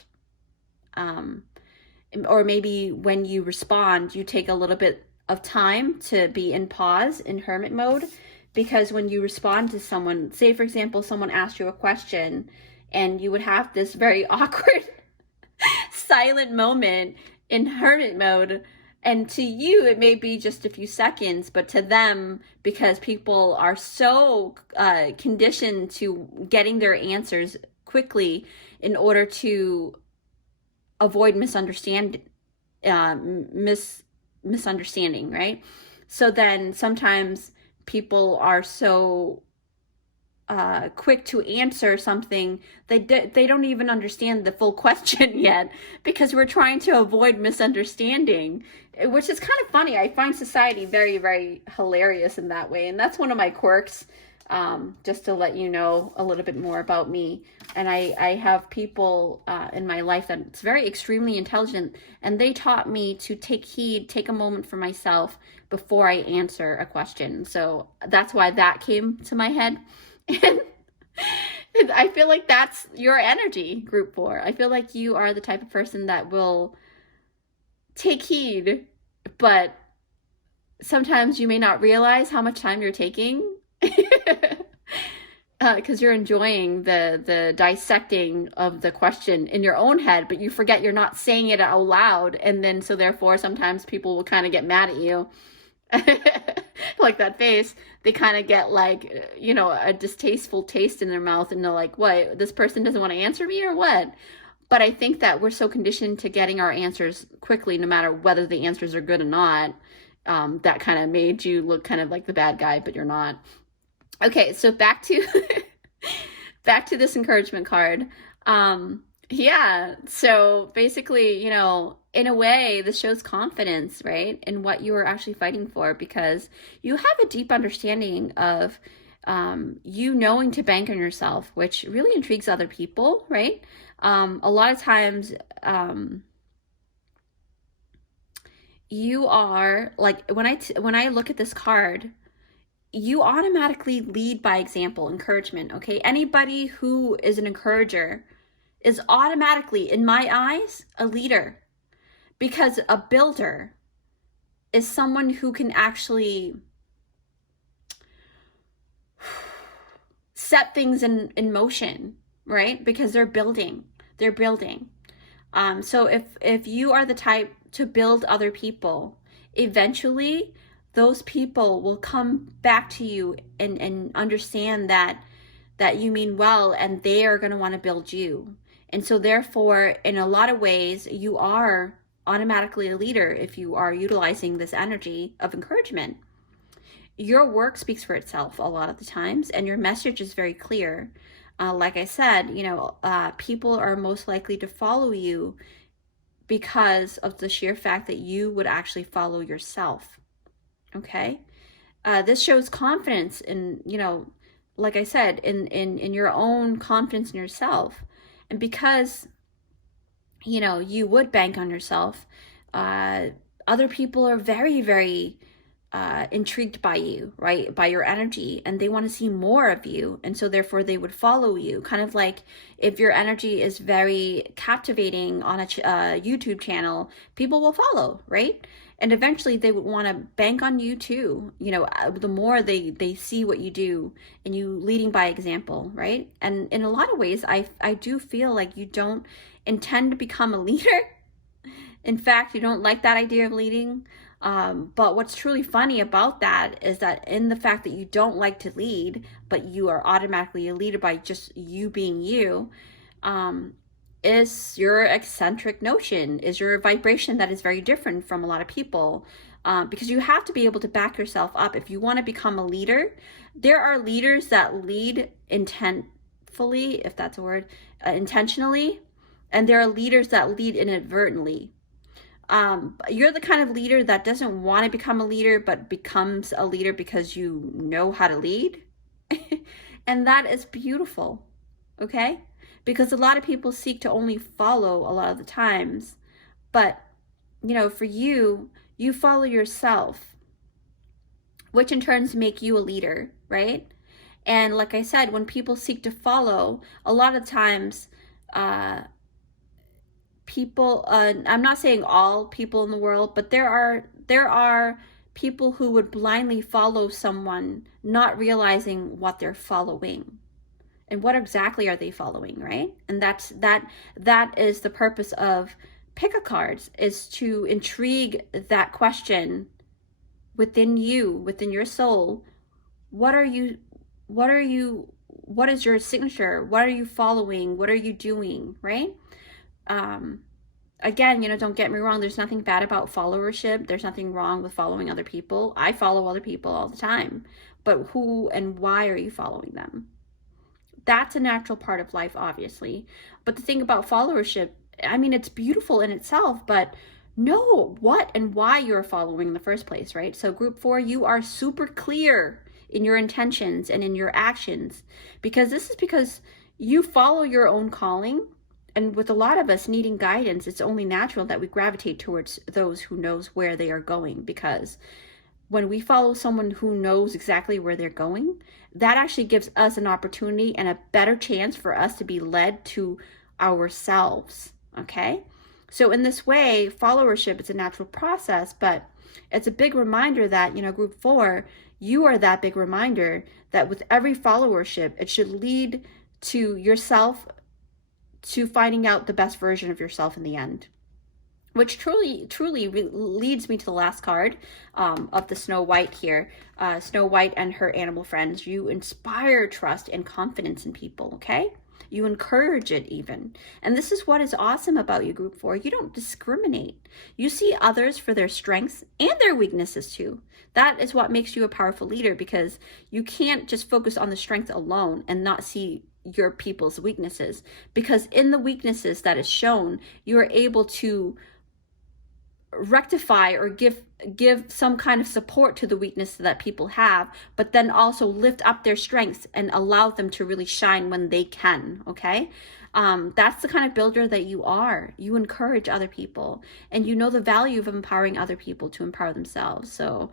Or maybe when you respond, you take a little bit of time to be in pause, in hermit mode, because when you respond to someone, say for example, someone asked you a question, and you would have this very awkward silent moment in hermit mode, and to you it may be just a few seconds, but to them, because people are so conditioned to getting their answers quickly in order to avoid misunderstanding, right? So then sometimes people are so quick to answer something, they don't even understand the full question yet, because we're trying to avoid misunderstanding, which is kind of funny. I find society very, very hilarious in that way, and that's one of my quirks. Just to let you know a little bit more about me. And I have people in my life that's very extremely intelligent, and they taught me to take heed, take a moment for myself before I answer a question. So that's why that came to my head. And I feel like that's your energy, group 4. I feel like you are the type of person that will take heed, but sometimes you may not realize how much time you're taking, because you're enjoying the dissecting of the question in your own head, but you forget you're not saying it out loud, and then so therefore sometimes people will kind of get mad at you. Like that face, they kind of get like, you know, a distasteful taste in their mouth, and they're like, what, this person doesn't want to answer me or what? But I think that we're so conditioned to getting our answers quickly, no matter whether the answers are good or not, that kind of made you look kind of like the bad guy, but you're not. Okay, so back to this encouragement card. Yeah, so basically, you know, in a way, this shows confidence, right, in what you are actually fighting for, because you have a deep understanding of you knowing to bank on yourself, which really intrigues other people, right? A lot of times, you are like, when I look at this card, you automatically lead by example, encouragement, okay? Anybody who is an encourager is automatically, in my eyes, a leader, because a builder is someone who can actually set things in motion, right? Because they're building. they're building. So if you are the type to build other people, eventually those people will come back to you and understand that you mean well, and they are going to want to build you. And so therefore, in a lot of ways, you are automatically a leader if you are utilizing this energy of encouragement. Your work speaks for itself a lot of the times, and your message is very clear. Like I said, people are most likely to follow you because of the sheer fact that you would actually follow yourself. Okay? This shows confidence in, like I said, in your own confidence in yourself. And because, you would bank on yourself, other people are very, very intrigued by you, right? By your energy, and they want to see more of you. And so therefore they would follow you. Kind of like if your energy is very captivating on a YouTube channel, people will follow, right? And eventually they would want to bank on you too. The more they see what you do and you leading by example, right? And in a lot of ways, I do feel like you don't intend to become a leader. In fact, you don't like that idea of leading. But what's truly funny about that is that in the fact that you don't like to lead, but you are automatically a leader by just you being you, is your eccentric notion, is your vibration that is very different from a lot of people. Because you have to be able to back yourself up. If you want to become a leader, there are leaders that lead intentfully, if that's a word, intentionally, and there are leaders that lead inadvertently. You're the kind of leader that doesn't want to become a leader, but becomes a leader because you know how to lead. And that is beautiful, okay? Because a lot of people seek to only follow a lot of the times. But, for you, you follow yourself, which in turn make you a leader, right? And like I said, when people seek to follow, a lot of times, people, I'm not saying all people in the world, but there are people who would blindly follow someone, not realizing what they're following and what exactly are they following, right? And that is the purpose of pick-a-cards, is to intrigue that question within you, within your soul. What is your signature? What are you following? What are you doing, right? Again, don't get me wrong, there's nothing bad about followership. There's nothing wrong with following other people. I follow other people all the time. But who and why are you following them? That's a natural part of life, obviously. But the thing about followership, it's beautiful in itself, but know what and why you're following in the first place, right? So group 4, you are super clear in your intentions and in your actions, because this is because you follow your own calling. And with a lot of us needing guidance, it's only natural that we gravitate towards those who knows where they are going, because when we follow someone who knows exactly where they're going, that actually gives us an opportunity and a better chance for us to be led to ourselves, okay? So in this way, followership is a natural process, but it's a big reminder that, group 4, you are that big reminder that with every followership, it should lead to yourself, to finding out the best version of yourself in the end. Which truly leads me to the last card of the Snow White here. Snow White and her animal friends. You inspire trust and confidence in people, okay? You encourage it even. And this is what is awesome about you, group 4. You don't discriminate. You see others for their strengths and their weaknesses too. That is what makes you a powerful leader, because you can't just focus on the strength alone and not see your people's weaknesses. Because in the weaknesses that is shown, you are able to rectify or give some kind of support to the weakness that people have, but then also lift up their strengths and allow them to really shine when they can, okay? That's the kind of builder that you are. You encourage other people, and you know the value of empowering other people to empower themselves. So,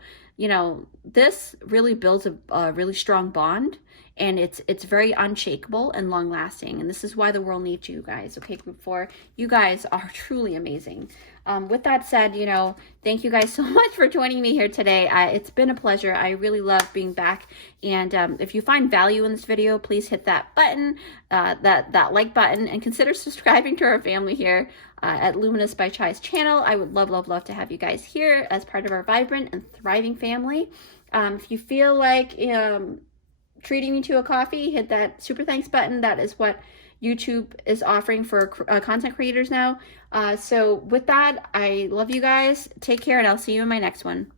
this really builds a really strong bond, and it's very unshakable and long lasting. And this is why the world needs you guys. Okay, group 4, you guys are truly amazing. With that said, you know, thank you guys so much for joining me here today. It's been a pleasure. I really love being back. And if you find value in this video, please hit that button, that like button, and consider subscribing to our family here at Luminous by Chai's channel. I would love to have you guys here as part of our vibrant and thriving family. If you feel like treating me to a coffee, hit that super thanks button. That is what YouTube is offering for content creators now. So with that, I love you guys. Take care, and I'll see you in my next one.